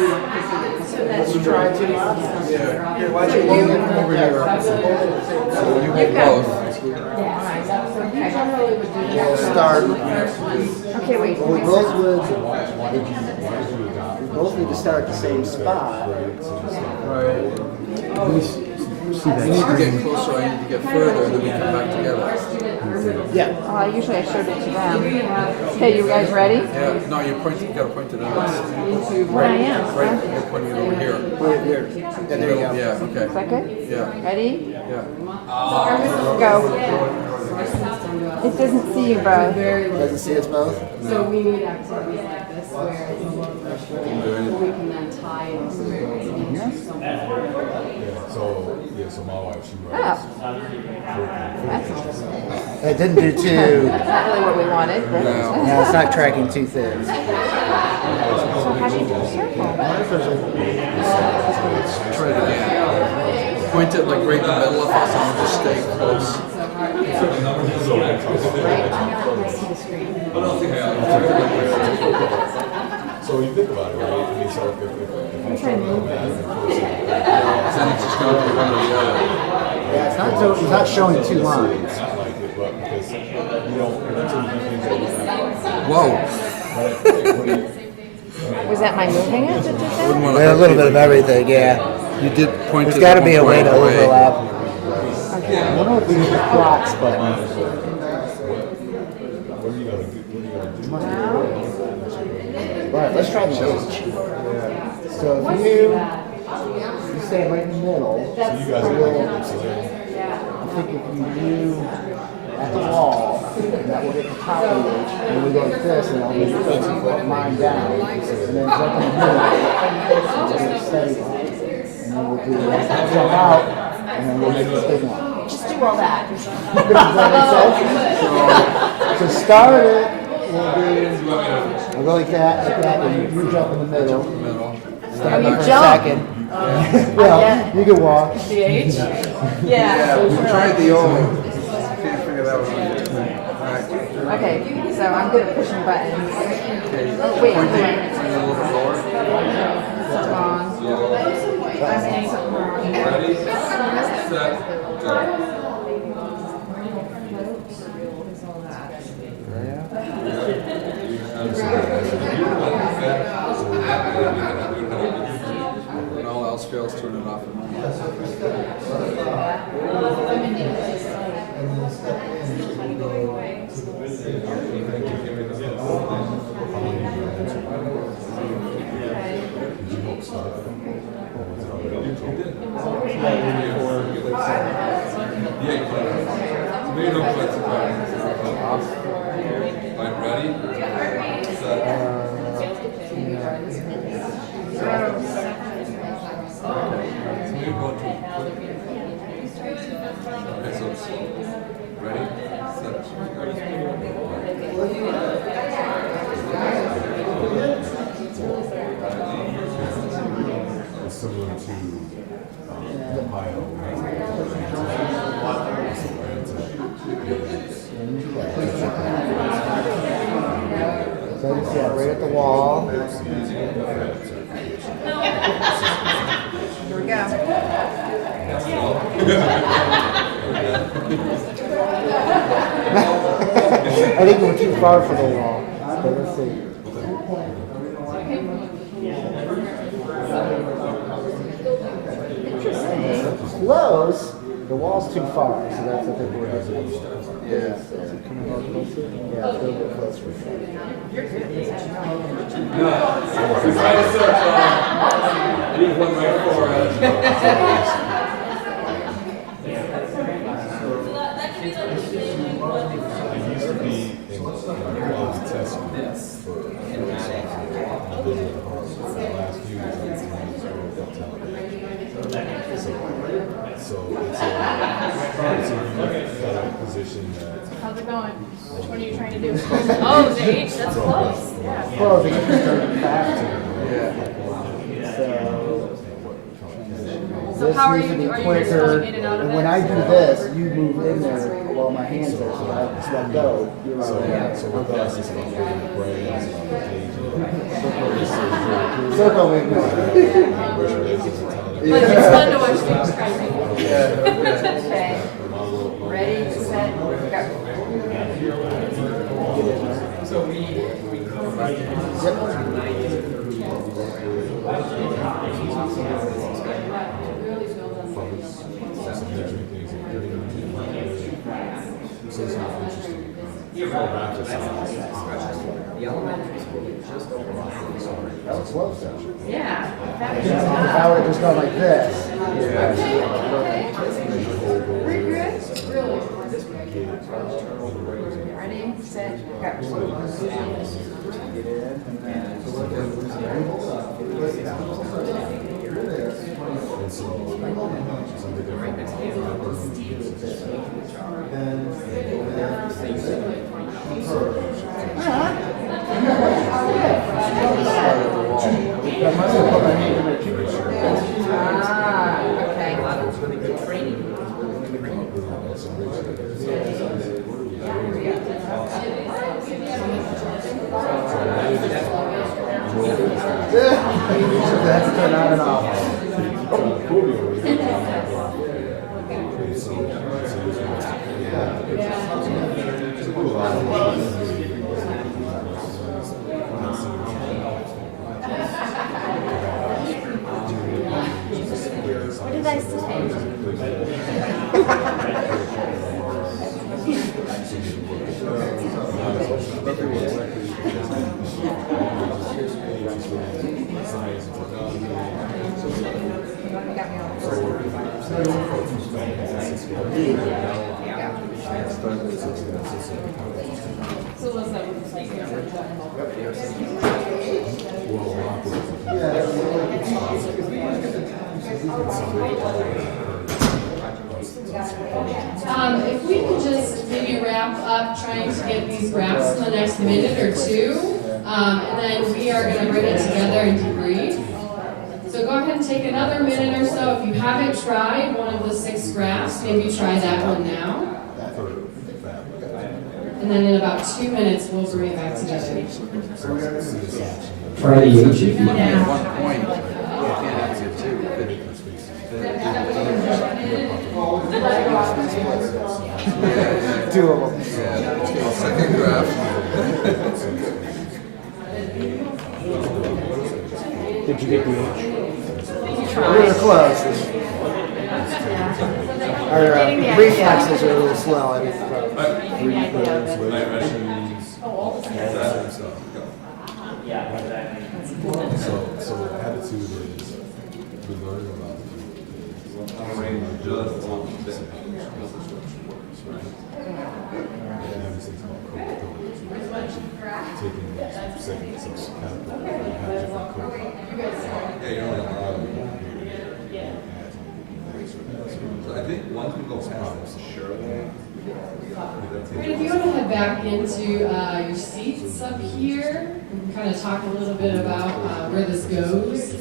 Let's try to. Here, why don't you hold it over here? So you hold both. We'll start. Okay, wait. We both would. We both need to start at the same spot. Right. I need to get closer, I need to get further, then we come back together. Yeah. Usually I showed it to them. Okay, you guys ready? Yeah, no, you gotta point it at us. Where I am. Right, you're pointing it over here. Right here. Yeah, there you go. Yeah, okay. Is that good? Yeah, Ready? yeah. Go. It doesn't see you both. Doesn't see us both? So we need activities like this where we can then tie into So my wife, she Oh. That's interesting. It didn't do two. Not really what we wanted, but. No, it's not tracking two things. So how do you do a circle? Try it again. Point it like right in the middle of us and just stay close. So you think about it, right? I mean, so if I'm trying to move that, Then it's just going to be one or the other. Yeah, it's not showing two lines. it's not like it, but because you don't, that's what you think. Whoa. Was that my moving it that did that? Wouldn't want to Well, a hurt little bit of people. everything, yeah. You did point There's it got to at be a one way point to away. overlap. I wonder if we need the plots button. What are you gonna do? Right, let's try the H. So if you stand right in the middle, So you guys are we'll- like, so then, I think if you do at the wall, and that will get the top of the H, and we go like this, and I'll move mine down, and then jump in the middle, and then steady line. And then we'll do jump out, and then we'll make this big one. Just do all that. Does that make sense? So to start it, we'll go like that, and you jump in the middle. Stand there for a second. Well, you can walk. The H? Yeah, we tried the old. Can't figure that one out. Okay, so I'm good at pushing buttons. Okay, Oh, wait, pointing, wait. pointing a little bit lower. Something wrong. I'm saying something wrong. Ready, set, go. When all else fails, turn it off. Similar to Ohio. So just right at the wall. Here we go. I think we're too far for the wall. But let's see. Close. The wall's too far, so that's I think we're doing. Yeah. Coming more closer. Yeah, a little bit closer. We try to circle. Leave one right forward. So it's a position that. How's it going? Which one are you trying to do? Oh, the H, that's close. Yeah. Close. It gets faster. So This how are needs you, to be are you just quicker. going in and out of And it? when I do this, you move in there while my hands are, so I just let go. You're right. So with us, it's about building the brain, it's about engaging. Circle with me. But it's fun to watch things try. Okay. Ready, set, go. So we the elementary school is just over. That was close. Yeah. If I would have just gone like this. Ready, set, go. Okay. That's turn on and off. What did I say? So what's that? If we could just maybe wrap up trying to get these graphs in the next minute or two, and then we are going to bring it together and debrief. So go ahead and take another minute or so. If you haven't tried one of the 6 graphs, maybe try that one now. And then in about 2 minutes, we'll bring it back together. Try the H if you want. At one point, you can't answer two. Two of them. Yeah, second graph. Did you get the H? We were close. Our reflexes are a little slow. I mean, So the attitude is we learn about and everything's called co-pillars, right? Actually taking these segments of caterpillar and have different So I think once we go past Right, if you want to head back into your seats up here, we can kind of talk a little bit about where this goes.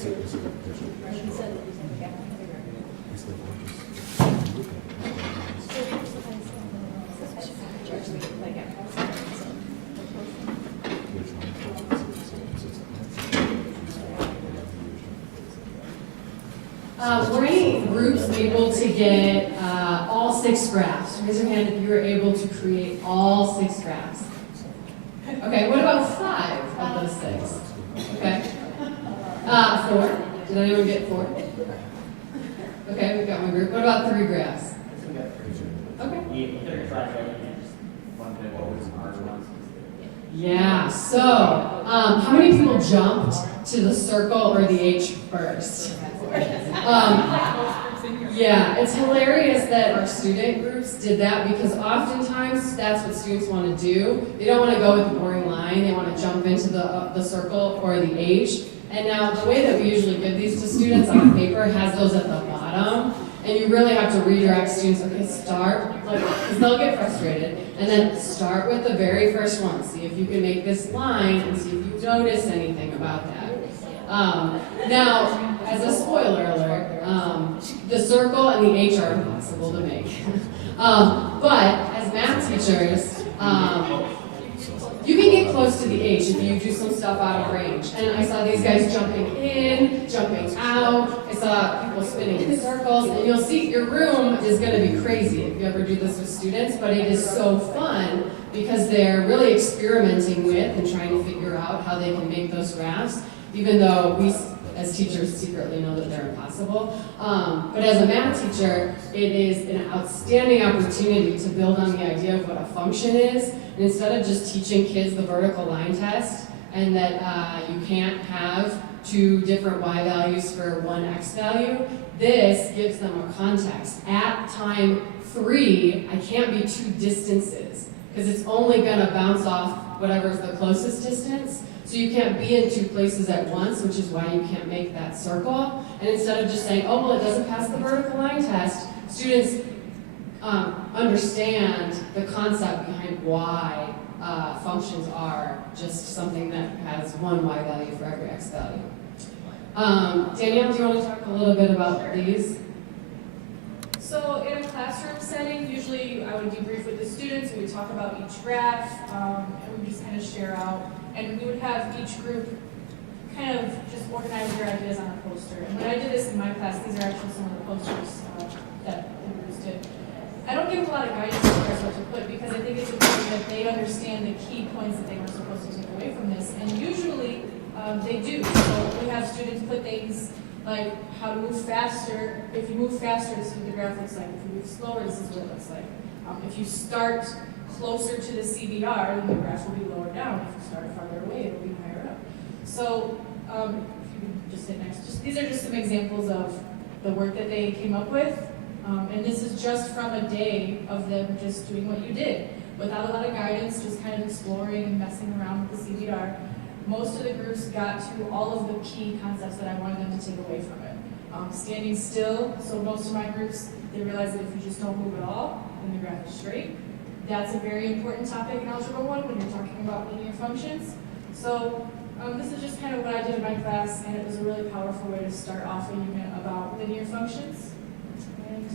Were any groups able to get all 6 graphs? Raise your hand if you were able to create all 6 graphs. Okay, what about 5 of those 6? Okay. 4? Did anyone get 4? Okay, we've got one group. What about 3 graphs? Okay. Yeah, so how many people jumped to the circle or the H first? Yeah, it's hilarious that our student groups did that because oftentimes that's what students want to do. They don't want to go with the boring line. They want to jump into the circle or the H. And now the way that we usually give these to students on paper has those at the bottom. And you really have to redirect students, okay, start, because they'll get frustrated, and then start with the very first one. See if you can make this line and see if you notice anything about that. Now, as a spoiler alert, the circle and the H are impossible to make. But as math teachers, you can get close to the H if you do some stuff out of range. And I saw these guys jumping in, jumping out. I saw people spinning in circles. And you'll see your room is going to be crazy if you ever do this with students. But it is so fun because they're really experimenting with and trying to figure out how they can make those graphs, even though we as teachers secretly know that they're impossible. But as a math teacher, it is an outstanding opportunity to build on the idea of what a function is. And instead of just teaching kids the vertical line test and that you can't have 2 different y values for 1 x value, this gives them a context. At time 3, I can't be 2 distances because it's only going to bounce off whatever's the closest distance. So you can't be in 2 places at once, which is why you can't make that circle. And instead of just saying, oh, well, it doesn't pass the vertical line test, students understand the concept behind why functions are just something that has 1 y value for every x value. Danielle, do you want to talk a little bit about these? So in a classroom setting, usually I would debrief with the students, we would talk about each graph, and we would just kind of share out. And we would have each group kind of just organize their ideas on a poster. And when I did this in my class, these are actually some of the posters that the groups did. I don't give a lot of guidance as far as what to put because I think it's important that they understand the key points that they were supposed to take away from this. And usually they do. So we have students put things like how to move faster. If you move faster, this is what the graph looks like. If you move slower, this is what it looks like. If you start closer to the CBR, then the graph will be lower down. If you start farther away, it will be higher up. So if you can just hit next. These are just some examples of the work that they came up with. And this is is just from a day of them just doing what you did, without a lot of guidance, just kind of exploring and messing around with the CBR. Most of the groups got to all of the key concepts that I wanted them to take away from it. Standing still, so most of my groups, they realize that if you just don't move at all, then the graph is straight. That's a very important topic in Algebra 1 when you're talking about linear functions. So this is just kind of what I did in my class, and it was a really powerful way to start off a unit about linear functions. And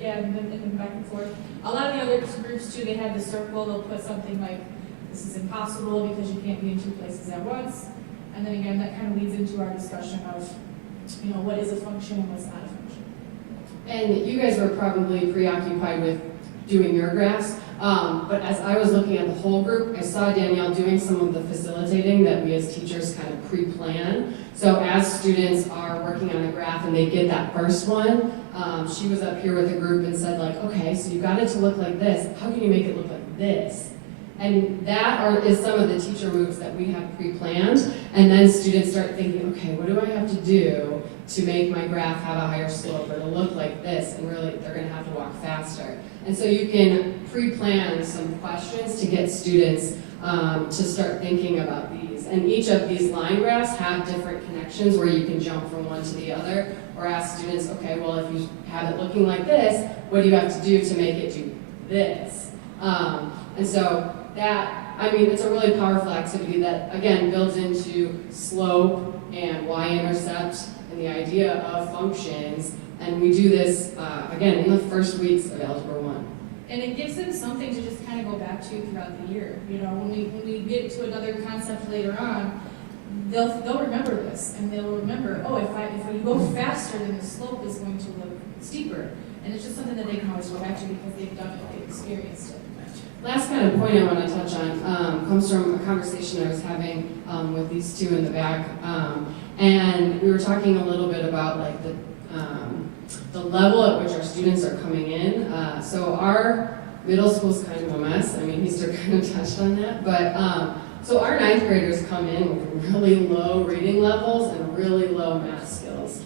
and then back and forth. A lot of the other groups too, they have the circle, they'll put something like, this is impossible because you can't be in two places at once. And then again, that kind of leads into our discussion of, what is a function and what's not a function. And you guys were probably preoccupied with doing your graphs, but as I was looking at the whole group, I saw Danielle doing some of the facilitating that we as teachers kind of pre-plan. So as students are working on a graph and they get that first one, she was up here with the group and said like, okay, so you got it to look like this, how can you make it look like this? And that is some of the teacher moves that we have pre-planned, and then students start thinking, okay, what do I have to do to make my graph have a higher slope or to look like this, and really they're going to have to walk faster. And so you can pre-plan some questions to get students to start thinking about these. And each of these line graphs have different connections where you can jump from one to the other, or ask students, okay, well if you have it looking like this, what do you have to do to make it do this? And so that, it's a really powerful activity that, again, builds into slope and y-intercept and the idea of functions. And we do this, again, in the first weeks of Algebra 1. And it gives them something to just kind of go back to throughout the year. When we get to another concept later on, they'll remember this, and they'll remember, oh, if you go faster, then the slope is going to look steeper. And it's just something that they can always go back to because they've done it, they've experienced it. Last kind of point I want to touch on comes from a conversation I was having with these two in the back, and we were talking a little bit about like the level at which our students are coming in. So our middle school's kind of a mess. Easter kind of touched on that, but so our ninth graders come in with really low reading levels and really low math skills,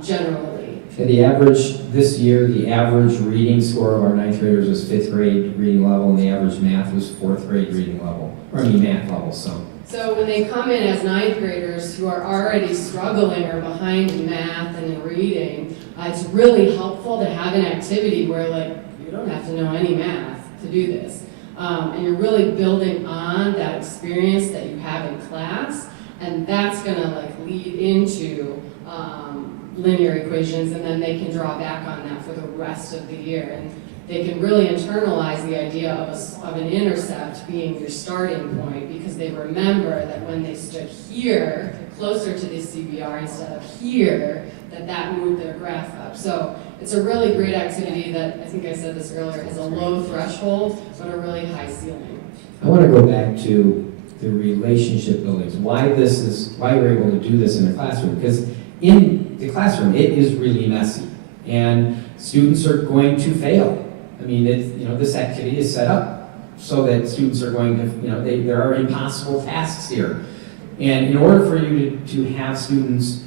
generally. The average, this year, the average reading score of our ninth graders was 5th grade reading level, and the average math was 4th grade reading level, math level, So when they come in as ninth graders who are already struggling or behind in math and in reading, it's really helpful to have an activity where you don't have to know any math to do this. And you're really building on that experience that you have in class, and that's gonna lead into linear equations, and then they can draw back on that for the rest of the year. And they can really internalize the idea of an intercept being your starting point, because they remember that when they stood here, closer to the CBR instead of here, that moved their graph up. So it's a really great activity that, I think I said this earlier, has a low threshold, but a really high ceiling. I want to go back to the relationship buildings, why we're able to do this in a classroom, because in the classroom, it is really messy, and students are going to fail. This activity is set up so that students are going to, there are impossible tasks here. And in order for you to have students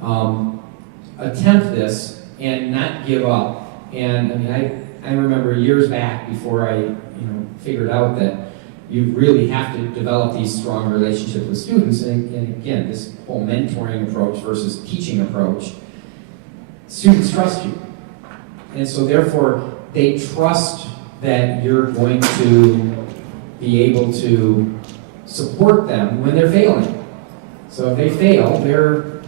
attempt this and not give up, and I remember years back before I figured out that you really have to develop these strong relationships with students, and again, this whole mentoring approach versus teaching approach, students trust you. And so therefore, they trust that you're going to be able to support them when they're failing. So if they fail, they're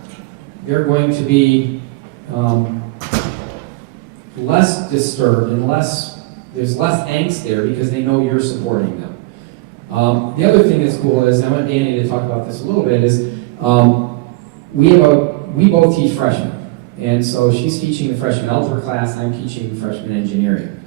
going to be less disturbed and there's less angst there because they know you're supporting them. The other thing that's cool is, and I want Danny to talk about this a little bit, is we both teach freshmen. And so she's teaching the freshman algebra class, I'm teaching freshman engineering.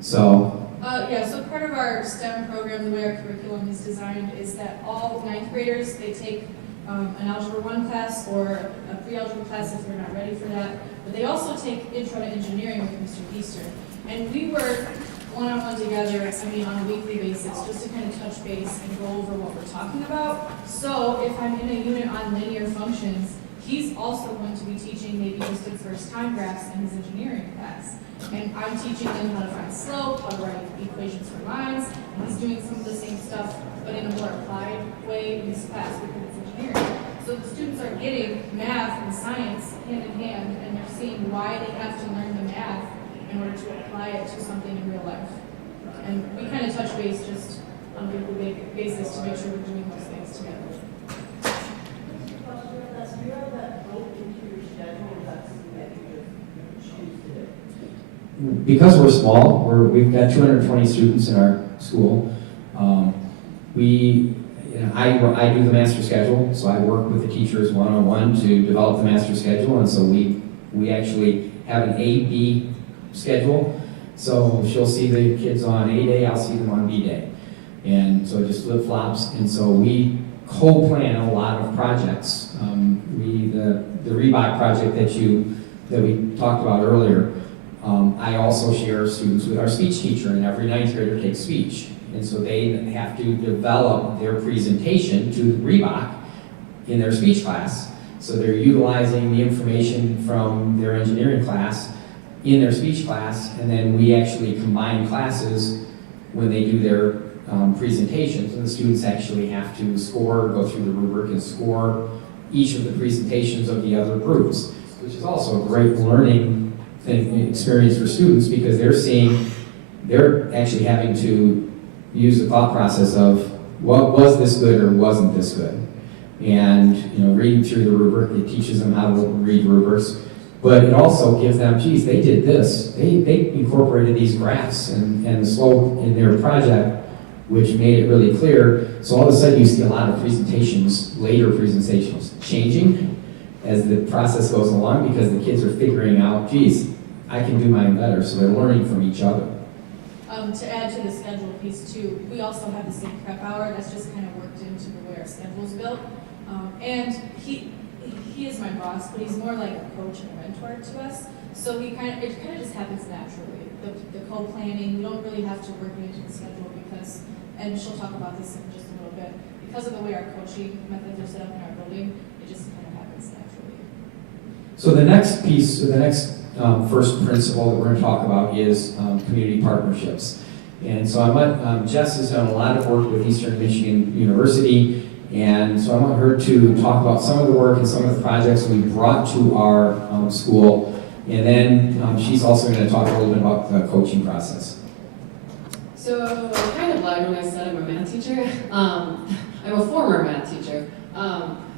So So part of our STEM program, the way our curriculum is designed, is that all ninth graders, they take an Algebra 1 class or a pre-algebra class if they're not ready for that. But they also take Intro to Engineering with Mr. Easter. And we work one-on-one together, on a weekly basis, just to kind of touch base and go over what we're talking about. So if I'm in a unit on linear functions, he's also going to be teaching maybe just his first time graphs in his engineering class. And I'm teaching them how to find slope, how to write equations for lines, and he's doing some of the same stuff, but in a more applied way in this class because it's engineering. So the students are getting math and science hand in hand, and they're seeing why they have to learn the math in order to apply it to something in real life. And we kind of touch base just on a weekly basis to make sure we're doing those things together. Because we're small, we've got 220 students in our school. I do the master schedule, so I work with the teachers one-on-one to develop the master schedule, and so we actually have an A-B schedule. So she'll see the kids on A day, I'll see them on B day. And so it just flip-flops, and so we co-plan a lot of projects. The Reebok project that we talked about earlier, I also share students with our speech teacher, and every ninth grader takes speech. And so they have to develop their presentation to Reebok in their speech class. So they're utilizing the information from their engineering class in their speech class, and then we actually combine classes when they do their presentations, and the students actually have to go through the rubric and score each of the presentations of the other groups, which is also a great learning experience for students because they're actually having to use the thought process of was this good or wasn't this good, and reading through the rubric, it teaches them how to read rubrics, but it also gives them, geez, they did this, they incorporated these graphs and the slope in their project, which made it really clear. So all of a sudden you see a lot of later presentations changing as the process goes along because the kids are figuring out, geez, I can do mine better, so they're learning from each other. To add to the schedule piece too, we also have the same prep hour that's just kind of worked into the way our schedule's built. And he is my boss, but he's more like a coach and a mentor to us. So it kind of just happens naturally. The co-planning, we don't really have to work it into the schedule because, and she'll talk about this in just a little bit, because of the way our coaching methods are set up in our building, it just kind of happens naturally. So the next piece, the next first principle that we're going to talk about is community partnerships. And so Jess has done a lot of work with Eastern Michigan University, and so I want her to talk about some of the work and some of the projects we brought to our school, and then she's also going to talk a little bit about the coaching process. So I kind of lied when I said I'm a math teacher. I'm a former math teacher.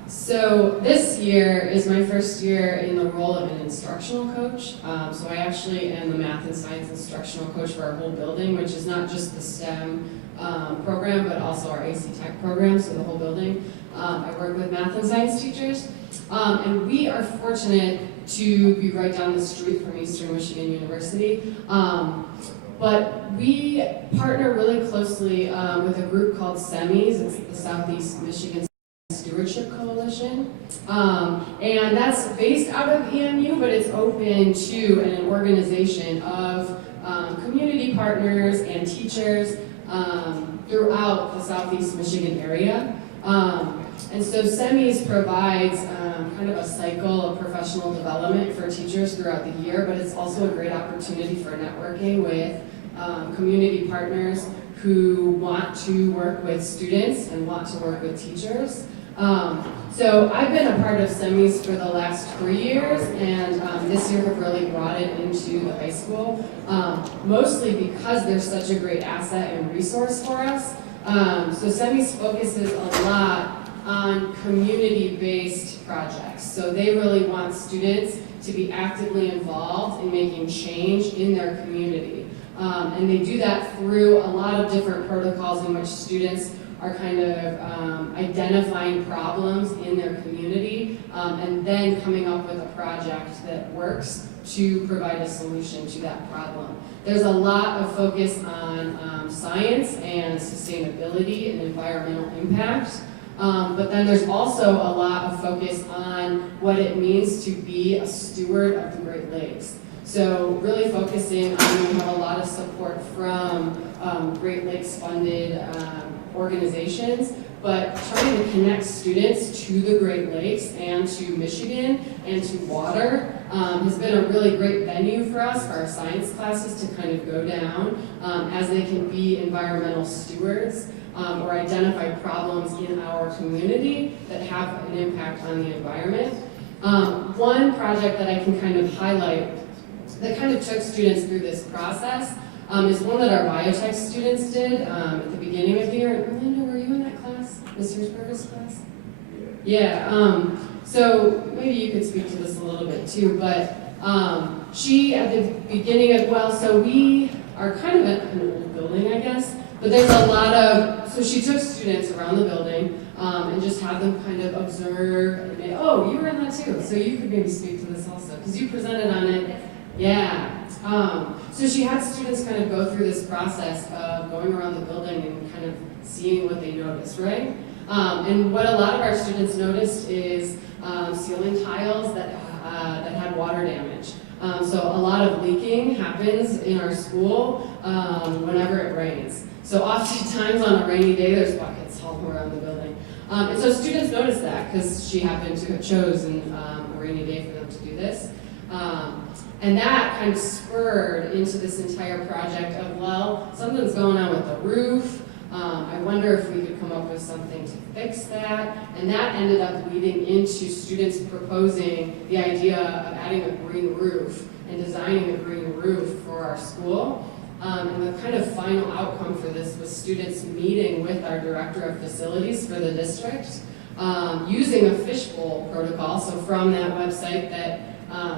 So this year is my first year in the role of an instructional coach. So I actually am the math and science instructional coach for our whole building, which is not just the STEM program, but also our AC Tech program, so the whole building. I work with math and science teachers, and we are fortunate to be right down the street from Eastern Michigan University. But we partner really closely with a group called SEMIs, it's the Southeast Michigan Stewardship Coalition, and that's based out of EMU, but it's open to an organization of community partners and teachers throughout the Southeast Michigan area. And so SEMIs provides kind of a cycle of professional development for teachers throughout the year, but it's also a great opportunity for networking with community partners who want to work with students and want to work with teachers. So I've been a part of SEMIs for the last 3 years, and this year have really brought it into the high school, mostly because they're such a great asset and resource for us. So SEMIs focuses a lot on community-based projects. So they really want students to be actively involved in making change in their community. And they do that through a lot of different protocols in which students are kind of identifying problems in their community and then coming up with a project that works to provide a solution to that problem. There's a lot of focus on science and sustainability and environmental impact, but then there's also a lot of focus on what it means to be a steward of the Great Lakes. So really focusing on, we have a lot of support from Great Lakes funded organizations, but trying to connect students to the Great Lakes and to Michigan and to water has been a really great venue for us, for our science classes to kind of go down as they can be environmental stewards or identify problems in our community that have an impact on the environment. One project that I can kind of highlight that kind of took students through this process is one that our biotech students did at the beginning of the year. Orlando, were you in that class? Mr. Purvis class? Yeah. So maybe you could speak to this a little bit too, but she at the beginning of, well, so we are kind of an old building, I guess, but there's a lot of, so she took students around the building and just had them kind of observe, and oh, you were in that too, so you could maybe speak to this also, because you presented on it. Yeah. So she had students kind of go through this process of going around the building and kind of seeing what they noticed, right? And what a lot of our students noticed is ceiling tiles that had water damage. So a lot of leaking happens in our school whenever it rains. So oftentimes on a rainy day, there's buckets all around the building. And so students noticed that because she happened to have chosen a rainy day for them to do this. And that kind of spurred into this entire project of, well, something's going on with the roof. I wonder if we could come up with something to fix that. And that ended up leading into students proposing the idea of adding a green roof and designing a green roof for our school. And the kind of final outcome for this was students meeting with our director of facilities for the district, using a fishbowl protocol, so from that website that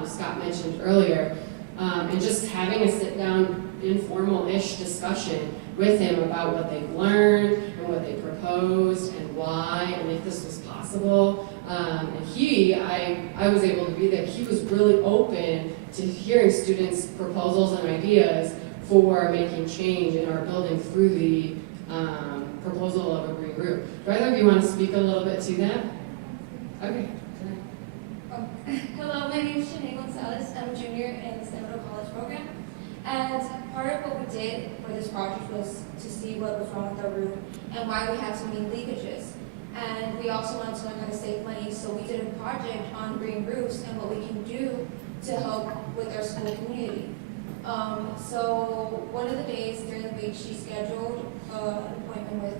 Scott mentioned earlier, and just having a sit-down, informal-ish discussion with him about what they've learned and what they proposed and why and if this was possible. And I was able to be there. He was really open to hearing students' proposals and ideas for making change in our building through the proposal of a green roof. Do either of you want to speak a little bit to that? Okay. Hello, my name is Shanae Gonzalez. I'm a junior in the Seminole College program. And part of what we did for this project was to see what was wrong with our roof and why we had so many leakages. And we also wanted to learn how to save money, so we did a project on green roofs and what we can do to help with our school community. So one of the days during the week, she scheduled an appointment with,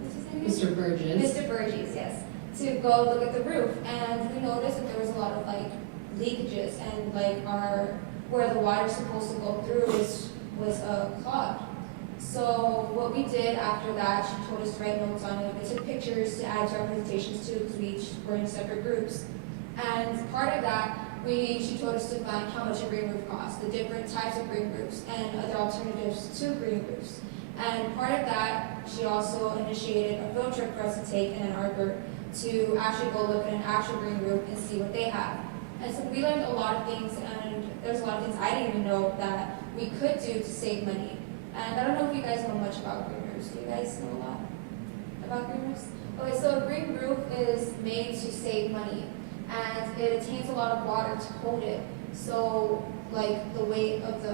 what's his name? Mr. Burgess. Mr. Burgess, yes, to go look at the roof. And we noticed that there was a lot of like leakages and like where the water's supposed to go through was clogged. So what we did after that, she told us to write notes on it. We took pictures to add to our presentations too, because we each were in separate groups. And part of that, she told us to find how much a green roof costs, the different types of green roofs, and other alternatives to green roofs. And part of that, she also initiated a field trip for us to take in Ann Arbor to actually go look at an actual green roof and see what they have. And so we learned a lot of things, and there's a lot of things I didn't even know that we could do to save money. And I don't know if you guys know much about green roofs. Do you guys know a lot about green roofs? Okay, so a green roof is made to save money, and it attains a lot of water to hold it. So, like the weight of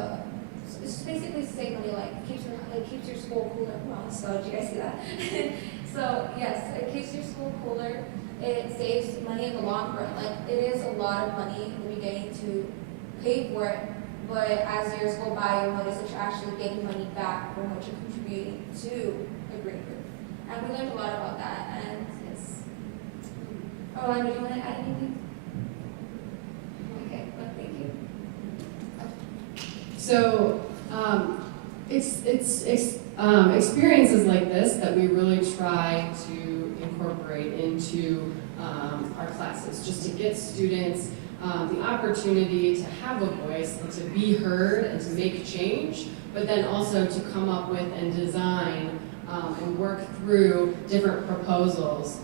it's basically to save money. Like it keeps your school cooler. Wow, so did you guys see that? So yes, it keeps your school cooler. It saves money in the long run. Like it is a lot of money in the beginning to pay for it. But as years go by, you'll notice that you're actually getting money back from what you're contributing to a green roof. And we learned a lot about that. And yes. Orlando, do you want to add anything? Okay, well, thank you. So experiences like this that we really try to incorporate into our classes, just to get students the opportunity to have a voice and to be heard and to make change, but then also to come up with and design and work through different proposals.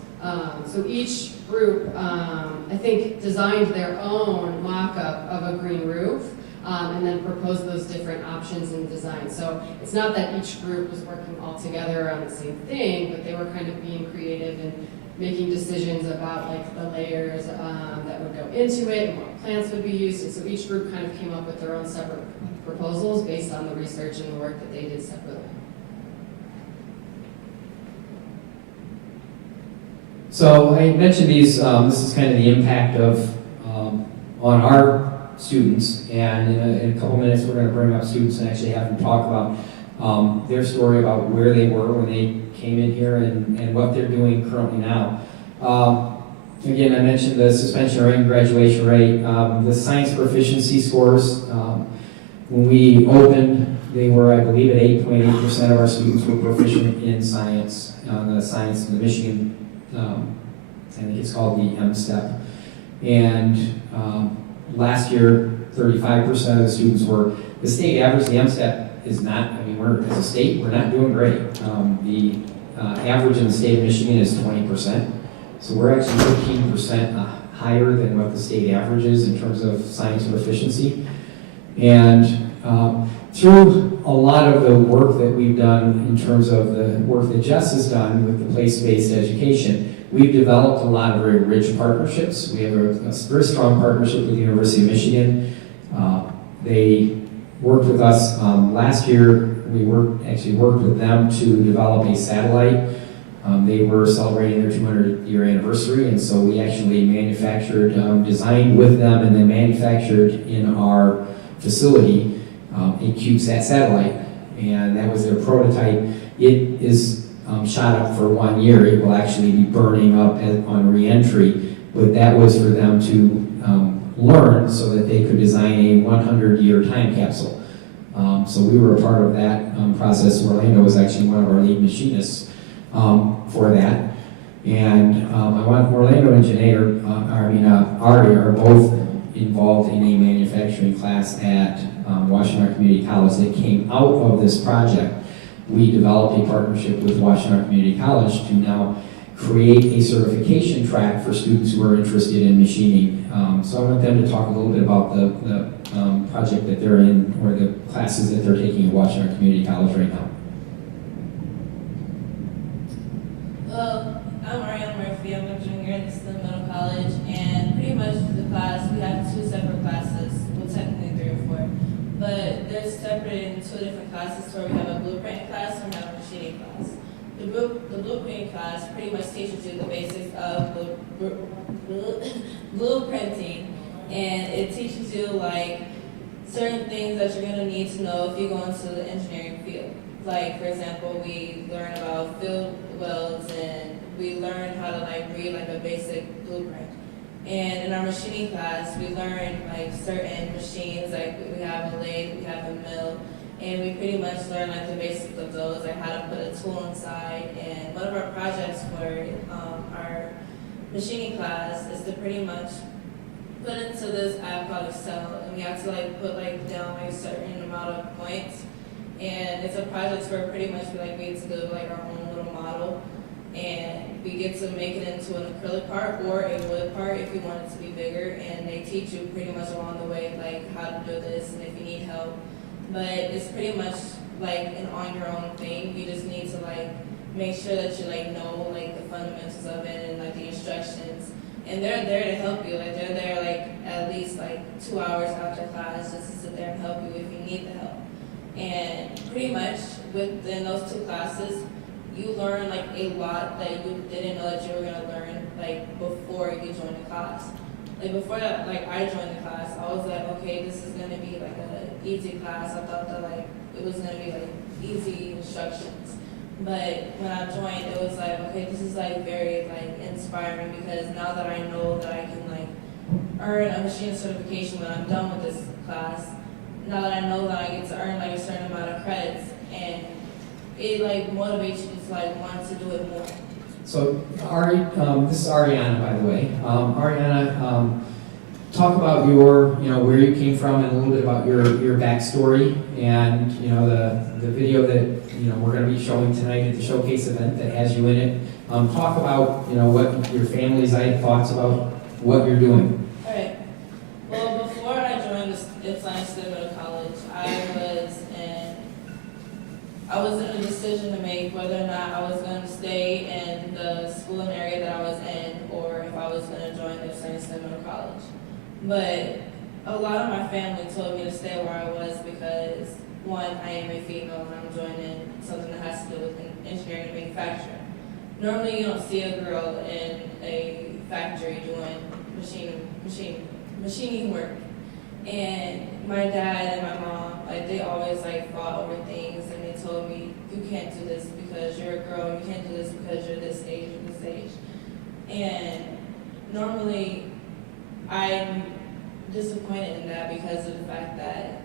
So each group, I think, designed their own mock-up of a green roof and then proposed those different options and designs. So it's not that each group was working all together on the same thing, but they were kind of being creative and making decisions about like the layers that would go into it and what plants would be used. And so each group kind of came up with their own separate proposals based on the research and the work that they did separately. So I mentioned these, this is kind of the impact of on our students, and in a couple minutes we're going to bring up students and actually have them talk about their story about where they were when they came in here and what they're doing currently now. Again, I mentioned the suspension rate and graduation rate. The science proficiency scores, when we opened, they were, I believe, at 8.8% of our students were proficient in science, the Michigan, I think it's called the M-STEP. And last year, 35% of the students were. The state average, the M-STEP is not, I mean, as a state, we're not doing great. The average in the state of Michigan is 20%. So we're actually 15% higher than what the state average is in terms of science proficiency. And through a lot of the work that we've done in terms of the work that Jess has done with the place-based education, we've developed a lot of very rich partnerships. We have a very strong partnership with the University of Michigan. They worked with us last year. We actually worked with them to develop a satellite. They were celebrating their 200-year anniversary, and so we actually manufactured, designed with them, and then manufactured in our facility a CubeSat satellite, and that was their prototype. It is shot up for 1 year. It will actually be burning up on re-entry, but that was for them to learn so that they could design a 100-year time capsule. So we were a part of that process. Orlando was actually one of our lead machinists for that. And I want Orlando and Ari are both involved in a manufacturing class at Washington Community College that came out of this project. We developed a partnership with Washington Community College to now create a certification track for students who are interested in machining. So I want them to talk a little bit about the project that they're in, or the classes that they're taking at Washington Community College right now. Well, I'm Ariana Murphy. I'm a junior in the Middle College, and pretty much the class, we have 2 separate classes, well technically 3 or 4, but they're separated in 2 different classes, where we have a blueprint class and we have a machining class. The blueprint class pretty much teaches you the basics of blueprinting, and it teaches you like certain things that you're going to need to know if you go into the engineering field. Like, for example, we learn about field welds, and we learn how to like read like a basic blueprint. And in our machining class, we learn like certain machines, like we have a lathe, we have a mill, and we pretty much learn like the basics of those, like how to put a tool inside. And one of our projects for our machining class is to pretty much put into this app called Excel, and we have to like put like down like a certain amount of points. And it's a project where pretty much we get to do like our own little model, and we get to make it into an acrylic part or a wood part if you want it to be bigger. And they teach you pretty much along the way like how to do this and if you need help. But it's pretty much like an on your own thing. You just need to like make sure that you like know like the fundamentals of it and like the instructions. And they're there to help you. Like they're there like at least like 2 hours after class just to sit there and help you if you need the help. And pretty much within those 2 classes, you learn like a lot that you didn't know that you were gonna learn like before you joined the class. Like before that, like I joined the class, I was like, okay, this is gonna be like an easy class. I thought that like it was gonna be like easy instructions. But when I joined, it was like, okay, this is like very like inspiring, because now that I know that I can like earn a machine certification when I'm done with this class, now that I know that I get to earn like a certain amount of credits, and it like motivates you to like want to do it more. So Ari, this is Ariana, by the way. Ariana, talk about your, where you came from and a little bit about your backstory, and the video that we're going to be showing tonight at the showcase event that has you in it. Talk about what your family's thoughts about what you're doing. All right. Well, before I joined Stewardship College, I was in a decision to make whether or not I was going to stay in the school and area that I was in, or if I was going to join the Stewardship College. But a lot of my family told me to stay where I was because, one, I am a female and I'm joining something that has to do with engineering and manufacturing. Normally you don't see a girl in a factory doing machine machining work. And my dad and my mom, like, they always like fought over things, and they told me, you can't do this because you're a girl, you can't do this because you're this age or this age. And normally I'm disappointed in that because of the fact that,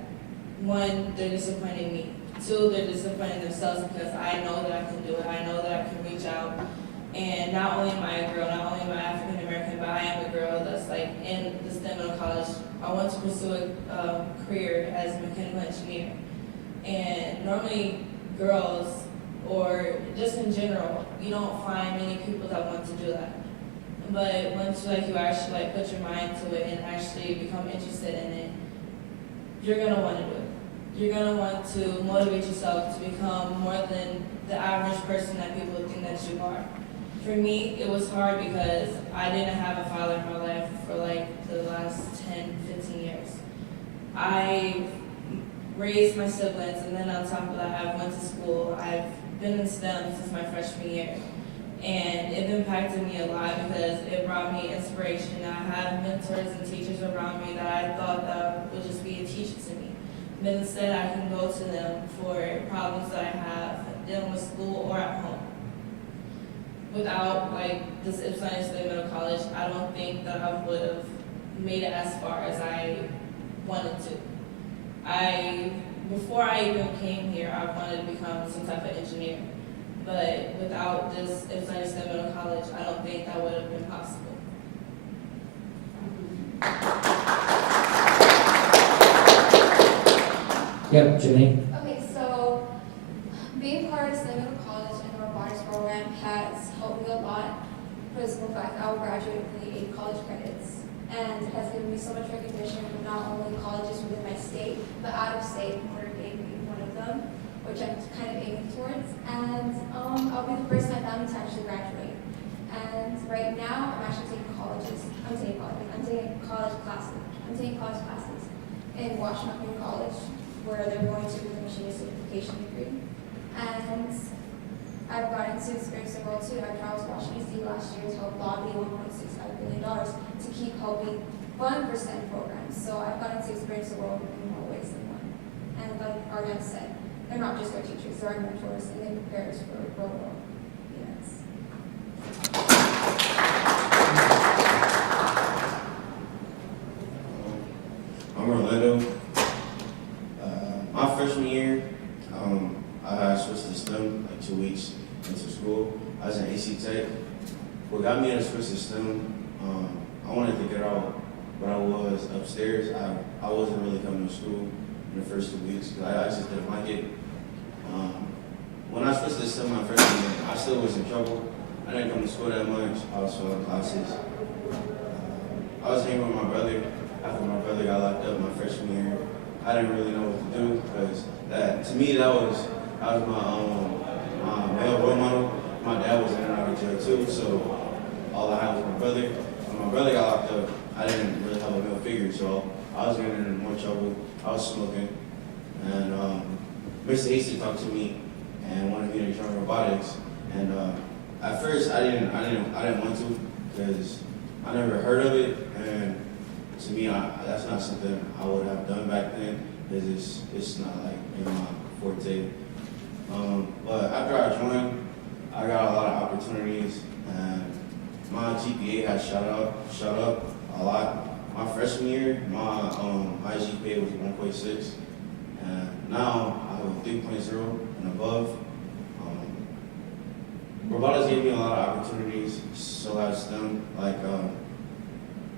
one, they're disappointing me. Two, they're disappointing themselves because I know that I can do it. I know that I can reach out. And not only am I a girl, not only am I African American, but I am a girl that's like in the STEM middle college. I want to pursue a career as a mechanical engineer. And normally girls, or just in general, you don't find many people that want to do that. But once you actually like put your mind to it and actually become interested in it, you're gonna want to do it. You're gonna want to motivate yourself to become more than the average person that people think that you are. For me, it was hard because I didn't have a father in my life for like the last 10, 15 years. I raised my siblings, and then on top of that, I went to school. I've been in STEM since my freshman year. And it impacted me a lot because it brought me inspiration. I had mentors and teachers around me that I thought that would just be a teacher to me. But instead, I can go to them for problems that I have dealing with school or at home. Without like this Ypsilanti State Middle College, I don't think that I would have made it as far as I wanted to. Before I even came here, I wanted to become some type of engineer. But without this Ypsilanti State Middle College, I don't think that would have been possible. Yep, Jenny. Okay, so being part of STEM Middle College and the robotics program has helped me a lot for the simple fact I'll graduate with only 8 college credits, and has given me so much recognition from not only colleges within my state, but out of state, Puerto Rico being one of them, which I'm kind of aiming towards. And I'll be the first in my family to actually graduate. And right now, I'm actually taking college classes in Washington College, where they're going to do the machinist certification degree. And I've gotten to experience the world too. I traveled to Washington D.C. last year to help lobby $1.65 billion to keep helping fund for STEM programs. So I've gotten to experience the world in more ways than one. And like Ariane said, they're not just our teachers, they're our mentors, and they prepare us for real world events. I'm Orlando. My freshman year, I switched to STEM like 2 weeks into school. I was in AC Tech. What got me to switch to STEM, I wanted to get out what I was upstairs. I wasn't really coming to school in the first 2 weeks because I just didn't like it. When I switched to STEM my freshman year, I still was in trouble. I didn't come to school that much. I was failing classes. I was hanging with my brother. After my brother got locked up my freshman year, I didn't really know what to do because to me that was my male role model. My dad was in and out of jail too, so all I had was my brother. When my brother got locked up, I didn't really have a male figure, so I was getting into more trouble. I was smoking, and Mr. Hasty talked to me and wanted me to join robotics. And at first, I didn't want to because I never heard of it, and to me, that's not something I would have done back then because it's not like in my forte. But after I joined, I got a lot of opportunities, and my GPA has shot up a lot. My freshman year, my GPA was 1.6, and now I have a 3.0 and above. Robotics gave me a lot of opportunities, so has STEM. Like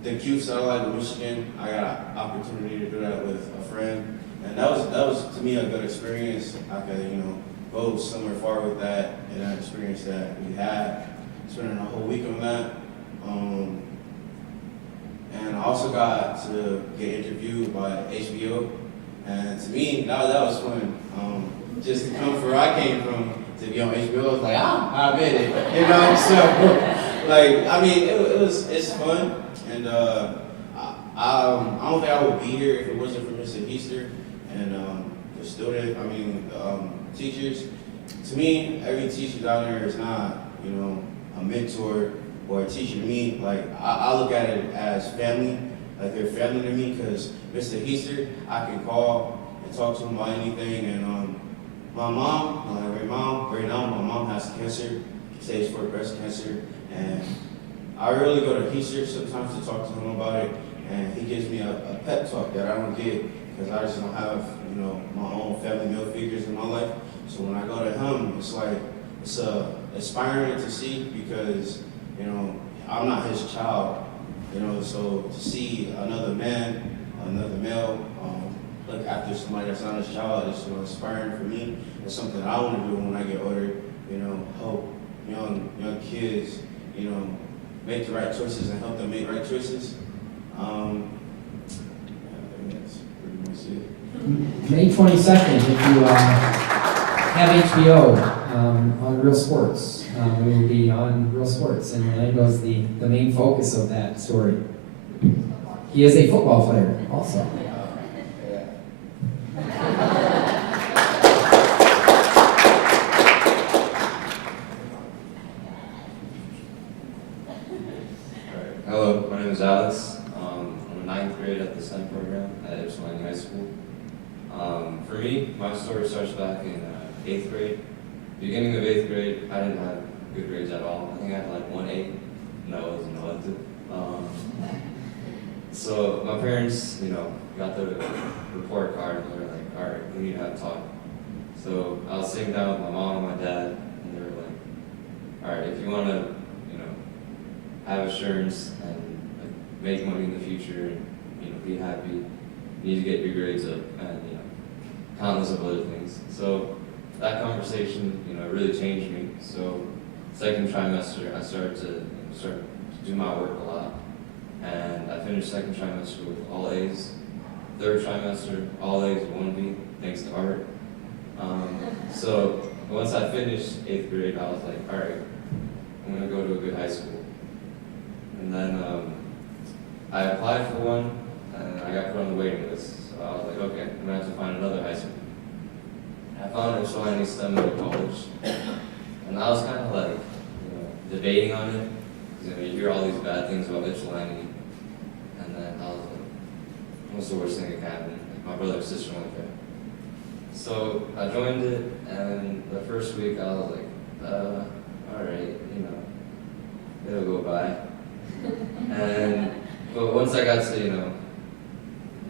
the Q satellite in Michigan, I got an opportunity to do that with a friend, and that was to me a good experience. I could go somewhere far with that, and that experience that we had, spending a whole week on that. And I also got to get interviewed by HBO, and to me that was fun. Just to come from where I came from to be on HBO, I was like, I made it, So like, I mean, it's fun, and I don't think I would be here if it wasn't for Mr. Easter and the teachers. To me, every teacher down there is not, a mentor or a teacher to me. Like, I look at it as family, like they're family to me, because Mr. Heaster, I can call and talk to him about anything. And my mom, right now my mom has cancer, stage 4 breast cancer, and I really go to Heaster sometimes to talk to him about it, and he gives me a pep talk that I don't get because I just don't have, you know, my own family meal figures in my life. So when I go to him, it's like, it's inspiring to see, because, you know, I'm not his child, you know, so to see another man, another male, look after somebody that's not his child is, you know, inspiring for me. It's something I want to do when I get older, you know, help young kids, you know, make the right choices and help them make right choices. I think that's pretty much it. May 22nd, if you have HBO on Real Sports, we will be on Real Sports, and Orlando is the main focus of that story. He is a football player also. Hello, my name is Alex. I'm in 9th grade at the STEM program at Ypsilanti High School. For me, my story starts back in 8th grade. Beginning of 8th grade, I didn't have good grades at all. I think I had like 1.8, and that wasn't elective. So my parents, you know, got the report card, and they were like, all right, we need to have a talk. So I was sitting down with my mom and my dad, and they were like, all right, if you want to, you know, have assurance and like, make money in the future and, you know, be happy, you need to get your grades up and, you know, countless of other things. So that conversation, you know, really changed me. So second trimester, I started to do my work a lot. And I finished second trimester with all A's. Third trimester, all A's, 1B, thanks to art. So once I finished 8th grade, I was like, all right, I'm gonna go to a good high school. And then I applied for one, and I got put on the waiting list. So I was like, okay, I'm gonna have to find another high school. I found Ypsilanti STEM College, and I was kind of like, you know, debating on it. You know, you hear all these bad things about Ypsilanti, and then I was like, what's the worst thing that can happen? Like, my brother and sister went there. So I joined it, and the first week I was like, all right, you know, it'll go by. But once I got to, you know,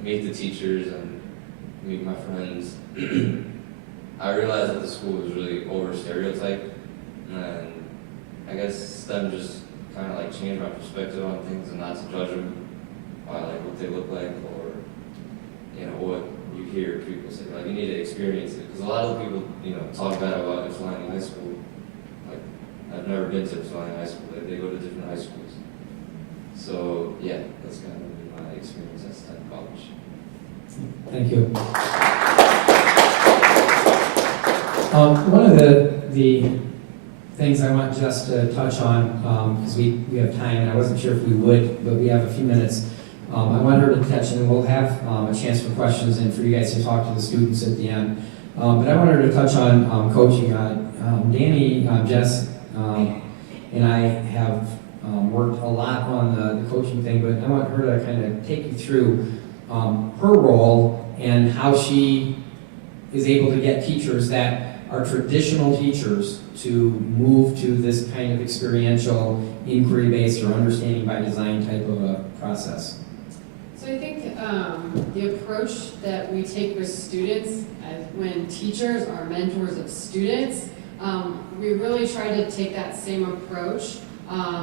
meet the teachers and meet my friends, I realized that the school was really over stereotyped, and I guess STEM just kind of like changed my perspective on things and not to judge them by like what they look like or, you know, what you hear people say. Like, you need to experience it, because a lot of people, you know, talk bad about Ypsilanti High School. Like, I've never been to Ypsilanti High School. They go to different high schools. So yeah, that's kind of my experience at STEM College. Thank you. One of the things I want Jess to touch on, because we have time, and I wasn't sure if we would, but we have a few minutes. I want her to touch, and we'll have a chance for questions and for you guys to talk to the students at the end. But I want her to touch on coaching. Danny, Jess, and I have worked a lot on the coaching thing, but I want her to kind of take you through her role and how she is able to get teachers that are traditional teachers to move to this kind of experiential, inquiry-based, or understanding by design type of a process. So I think the approach that we take with students, when teachers are mentors of students, we really try to take that same approach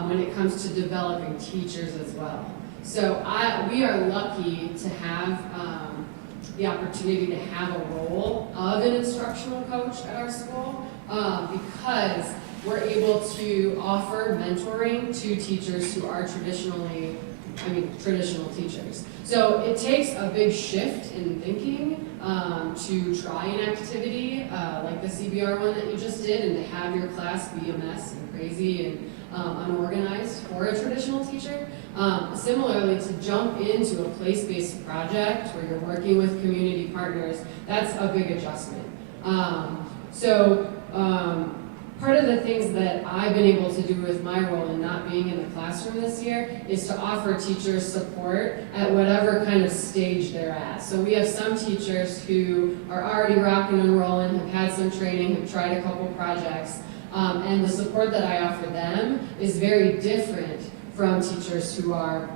when it comes to developing teachers as well. So we are lucky to have the opportunity to have a role of an instructional coach at our school because we're able to offer mentoring to teachers who are traditional teachers. So it takes a big shift in thinking to try an activity like the CBR one that you just did, and to have your class be a mess and crazy and unorganized for a traditional teacher. Similarly, to jump into a place-based project where you're working with community partners, that's a big adjustment. part of the things that I've been able to do with my role in not being in the classroom this year is to offer teachers support at whatever kind of stage they're at. So we have some teachers who are already rocking and rolling, have had some training, have tried a couple projects, and the support that I offer them is very different from teachers who are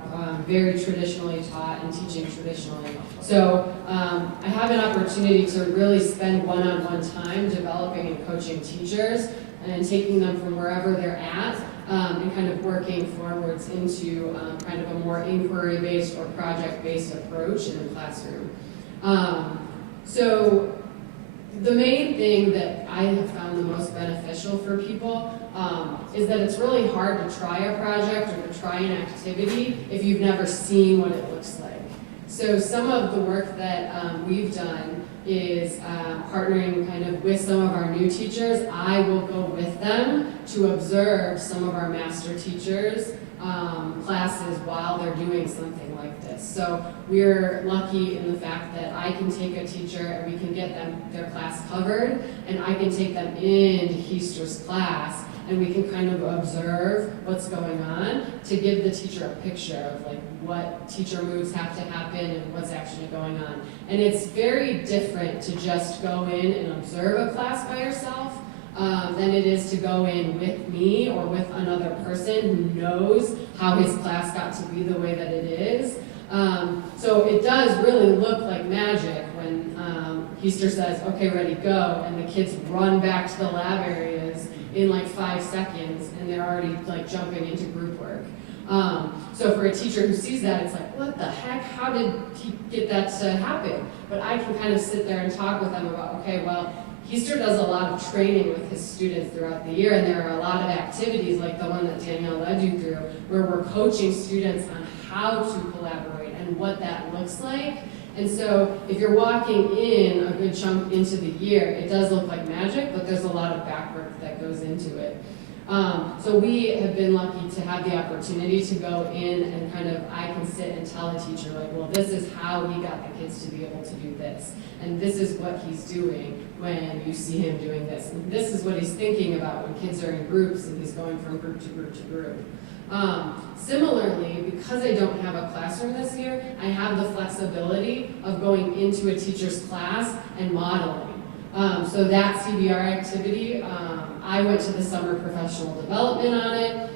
very traditionally taught and teaching traditionally. So I have an opportunity to really spend one-on-one time developing and coaching teachers and taking them from wherever they're at and kind of working forwards into kind of a more inquiry-based or project-based approach in the classroom. So the main thing that I have found the most beneficial for people is that it's really hard to try a project or to try an activity if you've never seen what it looks like. So some of the work that we've done is partnering kind of with some of our new teachers. I will go with them to observe some of our master teachers' classes while they're doing something like this. So we're lucky in the fact that I can take a teacher and we can get them their class covered, and I can take them into Heister's class and we can kind of observe what's going on to give the teacher a picture of like what teacher moves have to happen and what's actually going on. And it's very different to just go in and observe a class by yourself than it is to go in with me or with another person who knows how his class got to be the way that it is. So it does really look like magic when Heister says, okay, ready, go, and the kids run back to the lab areas in like 5 seconds and they're already like jumping into group work. So for a teacher who sees that, it's like, what the heck, how did he get that to happen? But I can kind of sit there and talk with them about, okay, well, Heister does a lot of training with his students throughout the year, and there are a lot of activities like the one that Danielle led you through, where we're coaching students on how to collaborate and what that looks like. And so if you're walking in a good chunk into the year, it does look like magic, but there's a lot of back work that goes into it. So we have been lucky to have the opportunity to go in and kind of, I can sit and tell a teacher like, well, this is how we got the kids to be able to do this. And this is what he's doing when you see him doing this. And this is what he's thinking about when kids are in groups and he's going from group to group to group. Similarly, because I don't have a classroom this year, I have the flexibility of going into a teacher's class and modeling. So that CBR activity, I went to the summer professional development on it.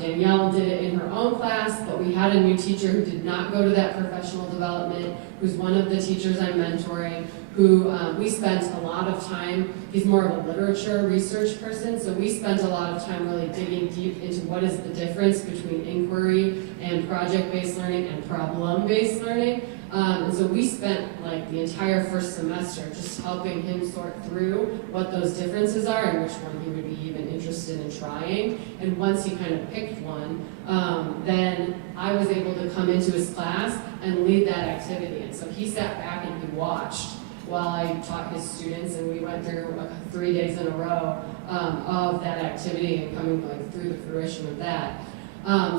Danielle did it in her own class, but we had a new teacher who did not go to that professional development, who's one of the teachers I'm mentoring, who we spent a lot of time, he's more of a literature research person, so we spent a lot of time really digging deep into what is the difference between inquiry and project-based learning and problem-based learning. And so we spent like the entire first semester just helping him sort through what those differences are and which one he would be even interested in trying. And once he kind of picked one, then I was able to come into his class and lead that activity. And so he sat back and he watched while I taught his students, and we went through 3 days in a row of that activity and coming like through the fruition of that.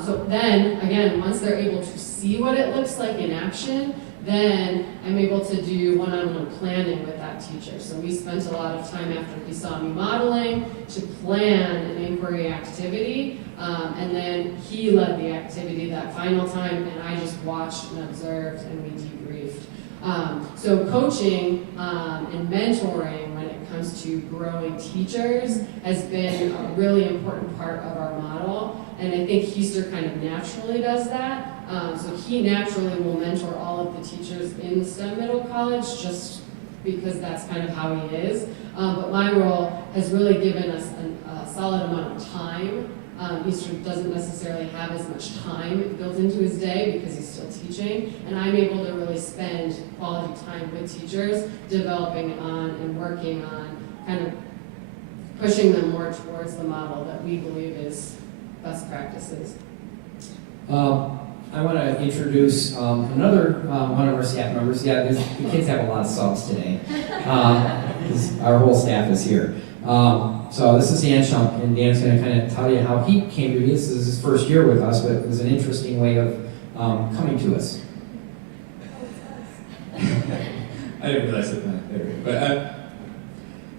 So then, again, once they're able to see what it looks like in action, then I'm able to do one-on-one planning with that teacher. So we spent a lot of time after he saw me modeling to plan an inquiry activity, and then he led the activity that final time, and I just watched and observed, and we debriefed. So coaching and mentoring when it comes to growing teachers has been a really important part of our model, and I think Heister kind of naturally does that. So he naturally will mentor all of the teachers in the STEM Middle College just because that's kind of how he is. But my role has really given us a solid amount of time. Heister doesn't necessarily have as much time built into his day because he's still teaching, and I'm able to really spend quality time with teachers, developing on and working on kind of pushing them more towards the model that we believe is best practices. I want to introduce another one of our staff members. Yeah, the kids have a lot of subs today. Our whole staff is here. So this is Dan Schump, and Dan's going to kind of tell you how he came to be. This is his first year with us, but it was an interesting way of coming to us. I didn't realize that. There we go.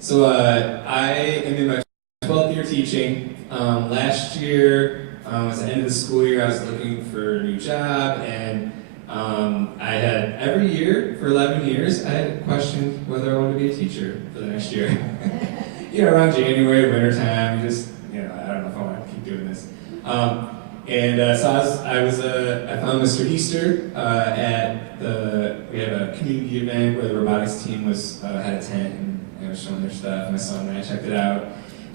But I am in my 12th year teaching. Last year, at the end of the school year, I was looking for a new job, and I had every year for 11 years, I had questioned whether I wanted to be a teacher for the next year. Around January, wintertime, you just, I don't know if I want to keep doing this. So I found Mr. Easter we had a community event where the robotics team had a tent and they were showing their stuff. My son and I checked it out.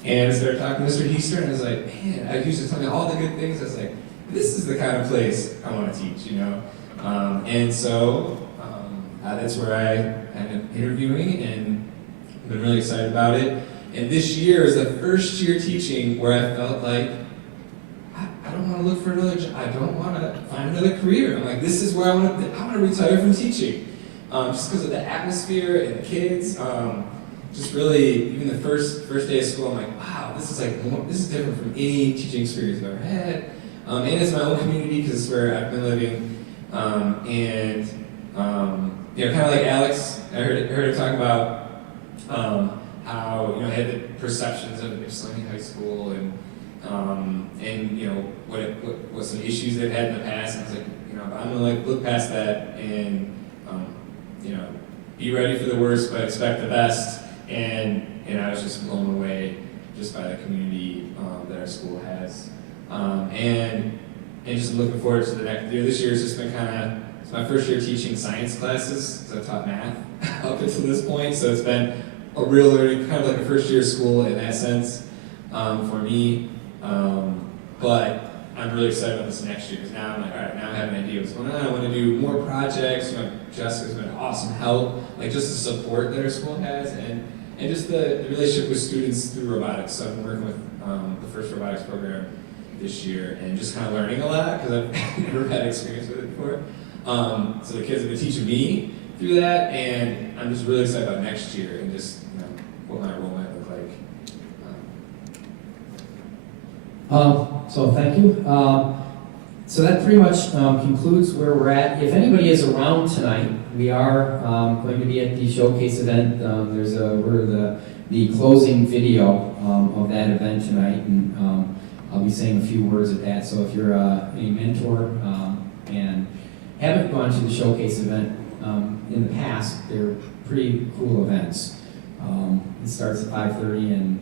And I started talking to Mr. Easter, and I was like, man, I used to tell me all the good things. I was like, this is the kind of place I want to teach, And so that's where I ended up interviewing, and I've been really excited about it. And this year is the first year teaching where I felt like, I don't want to look for another job. I don't want to find another career. I'm like, this is where I want to retire from teaching. Just because of the atmosphere and the kids. Just really, even the first day of school, I'm like, wow, this is different from any teaching experience I've ever had. And it's my own community because it's where I've been living. Kind of like Alex, I heard her talk about how I had the perceptions of Ypsilanti High School and what some issues they've had in the past. And I was like, I'm gonna look past that and be ready for the worst, but expect the best. And I was just blown away just by the community that our school has. And just looking forward to the next year. This year has just been it's my first year teaching science classes because I've taught math up until this point. So it's been a real learning, kind of like a first year of school in that sense for me. But I'm really excited about this next year because now I'm like, all right, now I have an idea what's going on. I want to do more projects. Jessica's been awesome help, just the support that our school has, and just the relationship with students through robotics. So I've been working with the first robotics program this year and just kind of learning a lot because I've never had experience with it before. So the kids have been teaching me through that, and I'm just really excited about next year and just what my role might look like. So thank you. So that pretty much concludes where we're at. If anybody is around tonight, we are going to be at the showcase event. We're the closing video of that event tonight, and I'll be saying a few words at that. So if you're a mentor and haven't gone to the showcase event in the past, they're pretty cool events. It starts at 5:30 and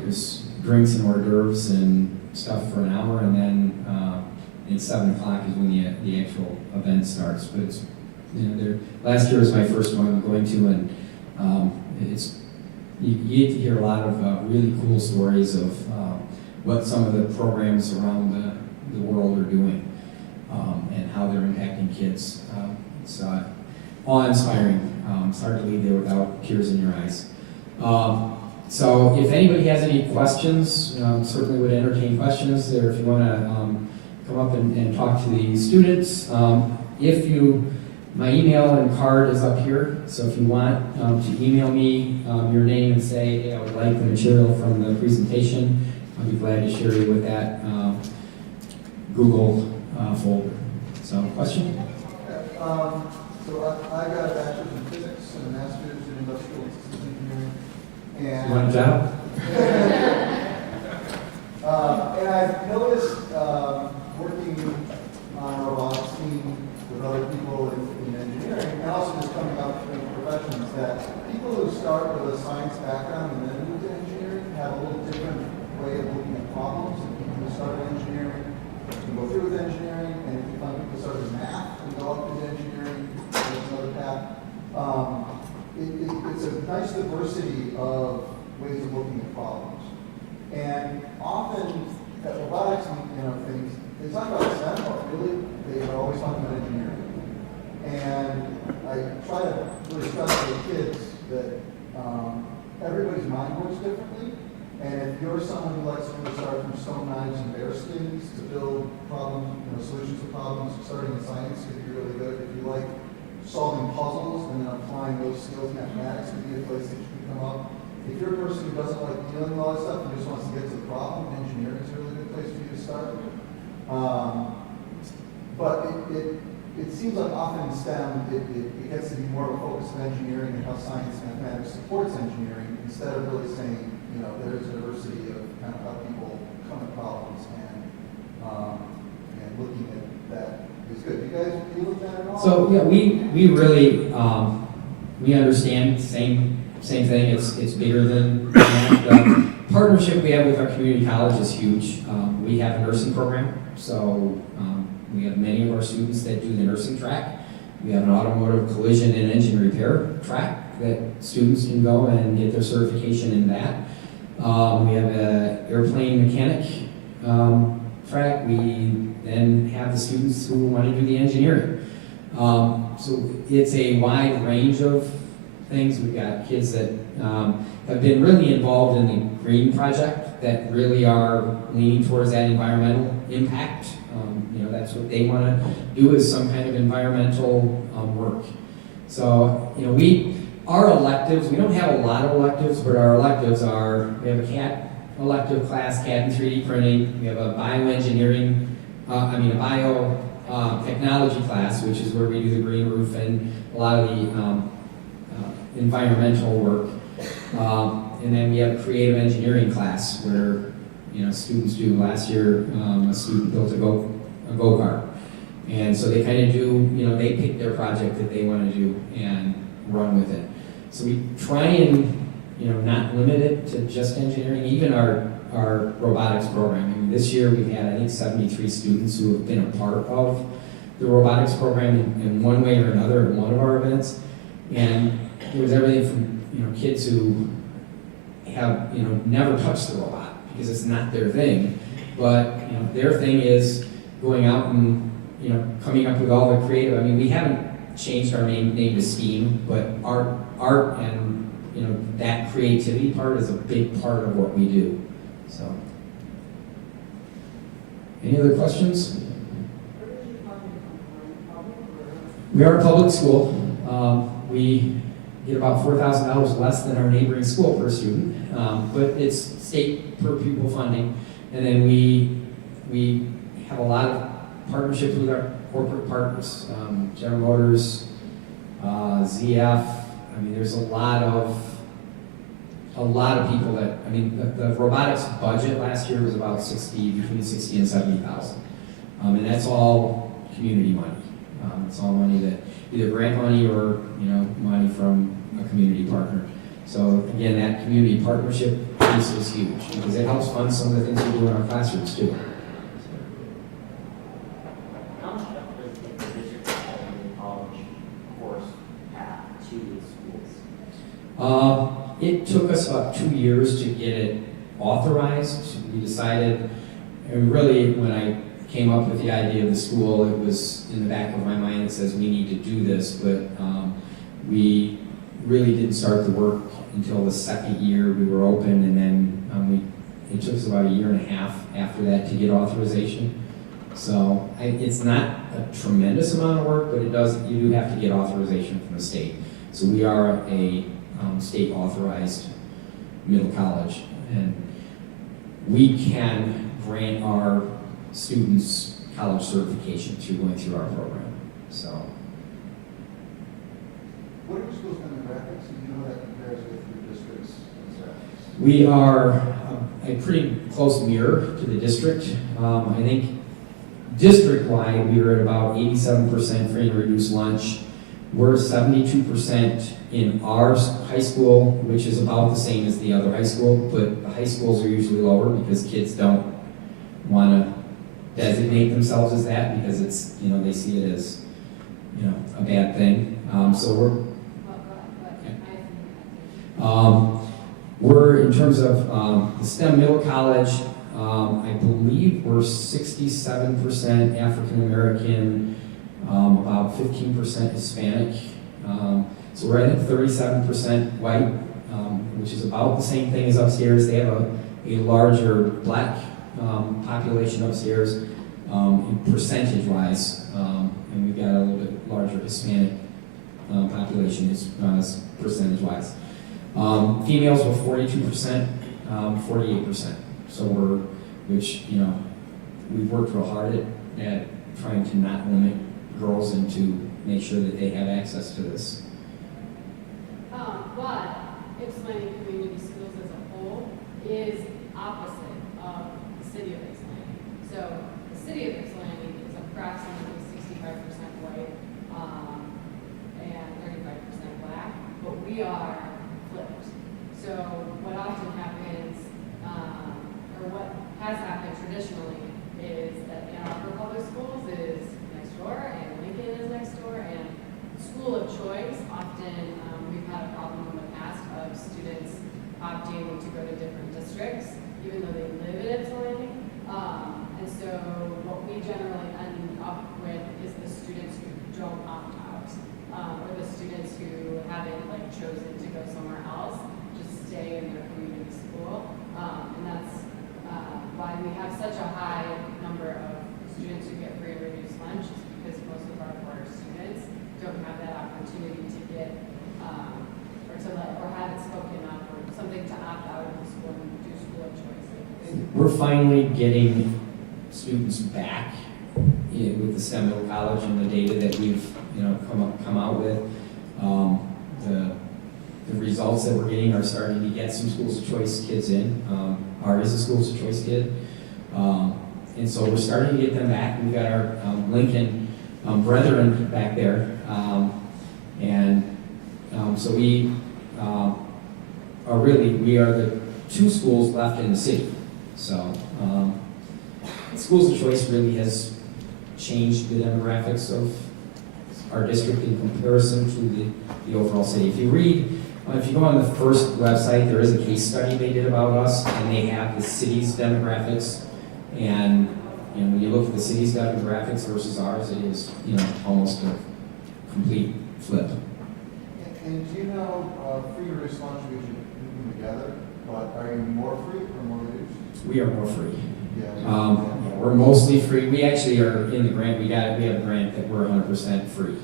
there's drinks and hors d'oeuvres and stuff for an hour, and then at 7 o'clock is when the actual event starts. But it's last year was my first one I'm going to, and you get to hear a lot of really cool stories of what some of the programs around the world are doing and how they're impacting kids. It's awe-inspiring. It's hard to leave there without tears in your eyes. So if anybody has any questions, certainly would entertain questions there. If you want to come up and talk to the students, my email and card is up here. So if you want to email me your name and say, hey, I would like the material from the presentation, I'll be glad to share you with that Google folder. So, question? So I got a bachelor's in physics and a master's in industrial systems engineering. And you want a job? And I've noticed working on a robotics team with other people in engineering, and also just coming up in professions, that people who start with a science background and then move to engineering have a little different way of looking at problems. And people who start in engineering can go through with engineering, and if you find people who start with math and go up into engineering, there's another path. It's a nice diversity of ways of looking at problems. And often at robotics things, they talk about STEM, but really they are always talking about engineering. And I try to really stress to the kids that everybody's mind works differently. And if you're someone who likes to start from stone knives and bear skins to build solutions to problems, starting in science could be really good. If you like solving puzzles and then applying those skills, mathematics could be a place that you can come up. If you're a person who doesn't like dealing with all that stuff and just wants to get to the problem, engineering is a really good place for you to start. But it seems like often in STEM, it gets to be more of a focus of engineering and how science and mathematics supports engineering instead of really saying, you know, there's a diversity of kind of how people come at problems and looking at that is good. You guys deal with that at all? So yeah, we really we understand same thing. It's bigger than that. The partnership we have with our community college is huge. We have a nursing program, so we have many of our students that do the nursing track. We have an automotive collision and engine repair track that students can go and get their certification in that. We have an airplane mechanic track. We then have the students who want to do the engineering. So it's a wide range of things. We've got kids that have been really involved in the green project that really are leaning towards that environmental impact. You know, that's what they want to do, is some kind of environmental work. So, you know, our electives, we don't have a lot of electives, but our electives are, we have a CAD elective class, CAD and 3D printing. We have a bioengineering, a biotechnology class, which is where we do the green roof and a lot of the environmental work. And then we have a creative engineering class where, you know, students do. Last year, a student built a go-kart. And so they kind of do, you know, they pick their project that they want to do and run with it. So we try and, you know, not limit it to just engineering. Even our robotics program. I mean, this year we've had, I think, 73 students who have been a part of the robotics program in one way or another at one of our events. And it was everything from, you know, kids who have, you know, never touched the robot because it's not their thing. But, you know, their thing is going out and, you know, coming up with all the creative. I mean, we haven't changed our name to STEAM, but art and, you know, that creativity part is a big part of what we do. So, any other questions? We are a public school. We get about $4,000 less than our neighboring school per student, but it's state per pupil funding. And then we have a lot of partnerships with our corporate partners, General Motors, ZF. I mean, there's a lot of people that, I mean, the robotics budget last year was about between 60 and 70,000. And that's all community money. It's all money that either grant money or, you know, money from a community partner. So again, that community partnership piece is huge because it helps fund some of the things we do in our classrooms too. How much effort does the district and college course have to the schools? It took us about 2 years to get it authorized. We decided, and really when I came up with the idea of the school, it was in the back of my mind that says we need to do this, but we really didn't start the work until the second year we were open, and then it took us about 1.5 years after that to get authorization. So it's not a tremendous amount of work, but you do have to get authorization from the state. So we are a state authorized middle college, and we can grant our students college certification through going through our program. So, what are your school's demographics, and you know how that compares with your district's demographics? We are a pretty close mirror to the district. I think district-wide, we were at about 87% free and reduced lunch. We're 72% in our high school, which is about the same as the other high school, but the high schools are usually lower because kids don't want to designate themselves as that because it's, you know, they see it as, you know, a bad thing. So we're in terms of the STEM middle college, I believe we're 67% African American, about 15% Hispanic. So we're I think 37% white, which is about the same thing as upstairs. They have a larger black population upstairs percentage-wise, and we've got a little bit larger Hispanic population percentage-wise. Females were 42%, 48%. So which, you know, we've worked real hard at trying to not limit girls and to make sure that they have access to this. But explaining community schools as a whole, So what often happens, or what has happened traditionally, is that Ann Arbor Public Schools is next door, and Lincoln is next door, and school of choice, often we've had a problem in the past of students opting to go to different districts, even though they live in Ypsilanti. And so what we generally end up with is the students who don't opt out, or the students who haven't like chosen to go somewhere else, just stay in their community school. And that's why we have such a high number of students who get free and reduced lunch, is because most of our poorer students don't have that opportunity to get, or have it spoken up, or something to opt out of the school and do school of choice. We're finally getting students back with the Seminole College and the data that we've come out with. The results that we're getting are starting to get some schools of choice kids in. Ours is a schools of choice kid. And so we're starting to get them back. We've got our Lincoln brethren back there. So we we are the two schools left in the city. So schools of choice really has changed the demographics of our district in comparison to the overall city. If you go on the first website, there is a case study they did about us, and they have the city's demographics. And when you look at the city's demographics versus ours, it is almost a complete flip. And do you know, free and reduced lunch, we should put them together, but are you more free or more reduced? We are more free. Yeah. We're mostly free. We actually are in the grant. We have a grant that we're 100% free.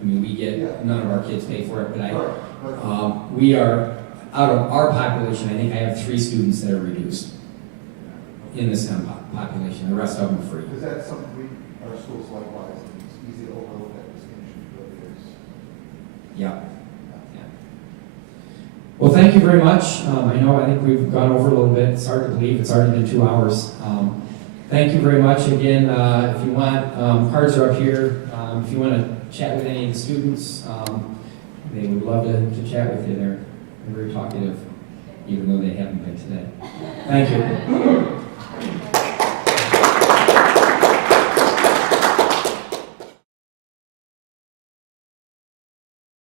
I mean, we get none of our kids pay for it, but we are out of our population. I think I have 3 students that are reduced in the STEM population. The rest of them are free. Is that something our schools likewise? It's easy to overlook that distinction, but it is. Yeah. Well, thank you very much. I think we've gone over a little bit. It's hard to believe it's already been 2 hours. Thank you very much. Again, if you want, cards are up here. If you want to chat with any of the students, they would love to chat with you. They're very talkative, even though they haven't been today. Thank you.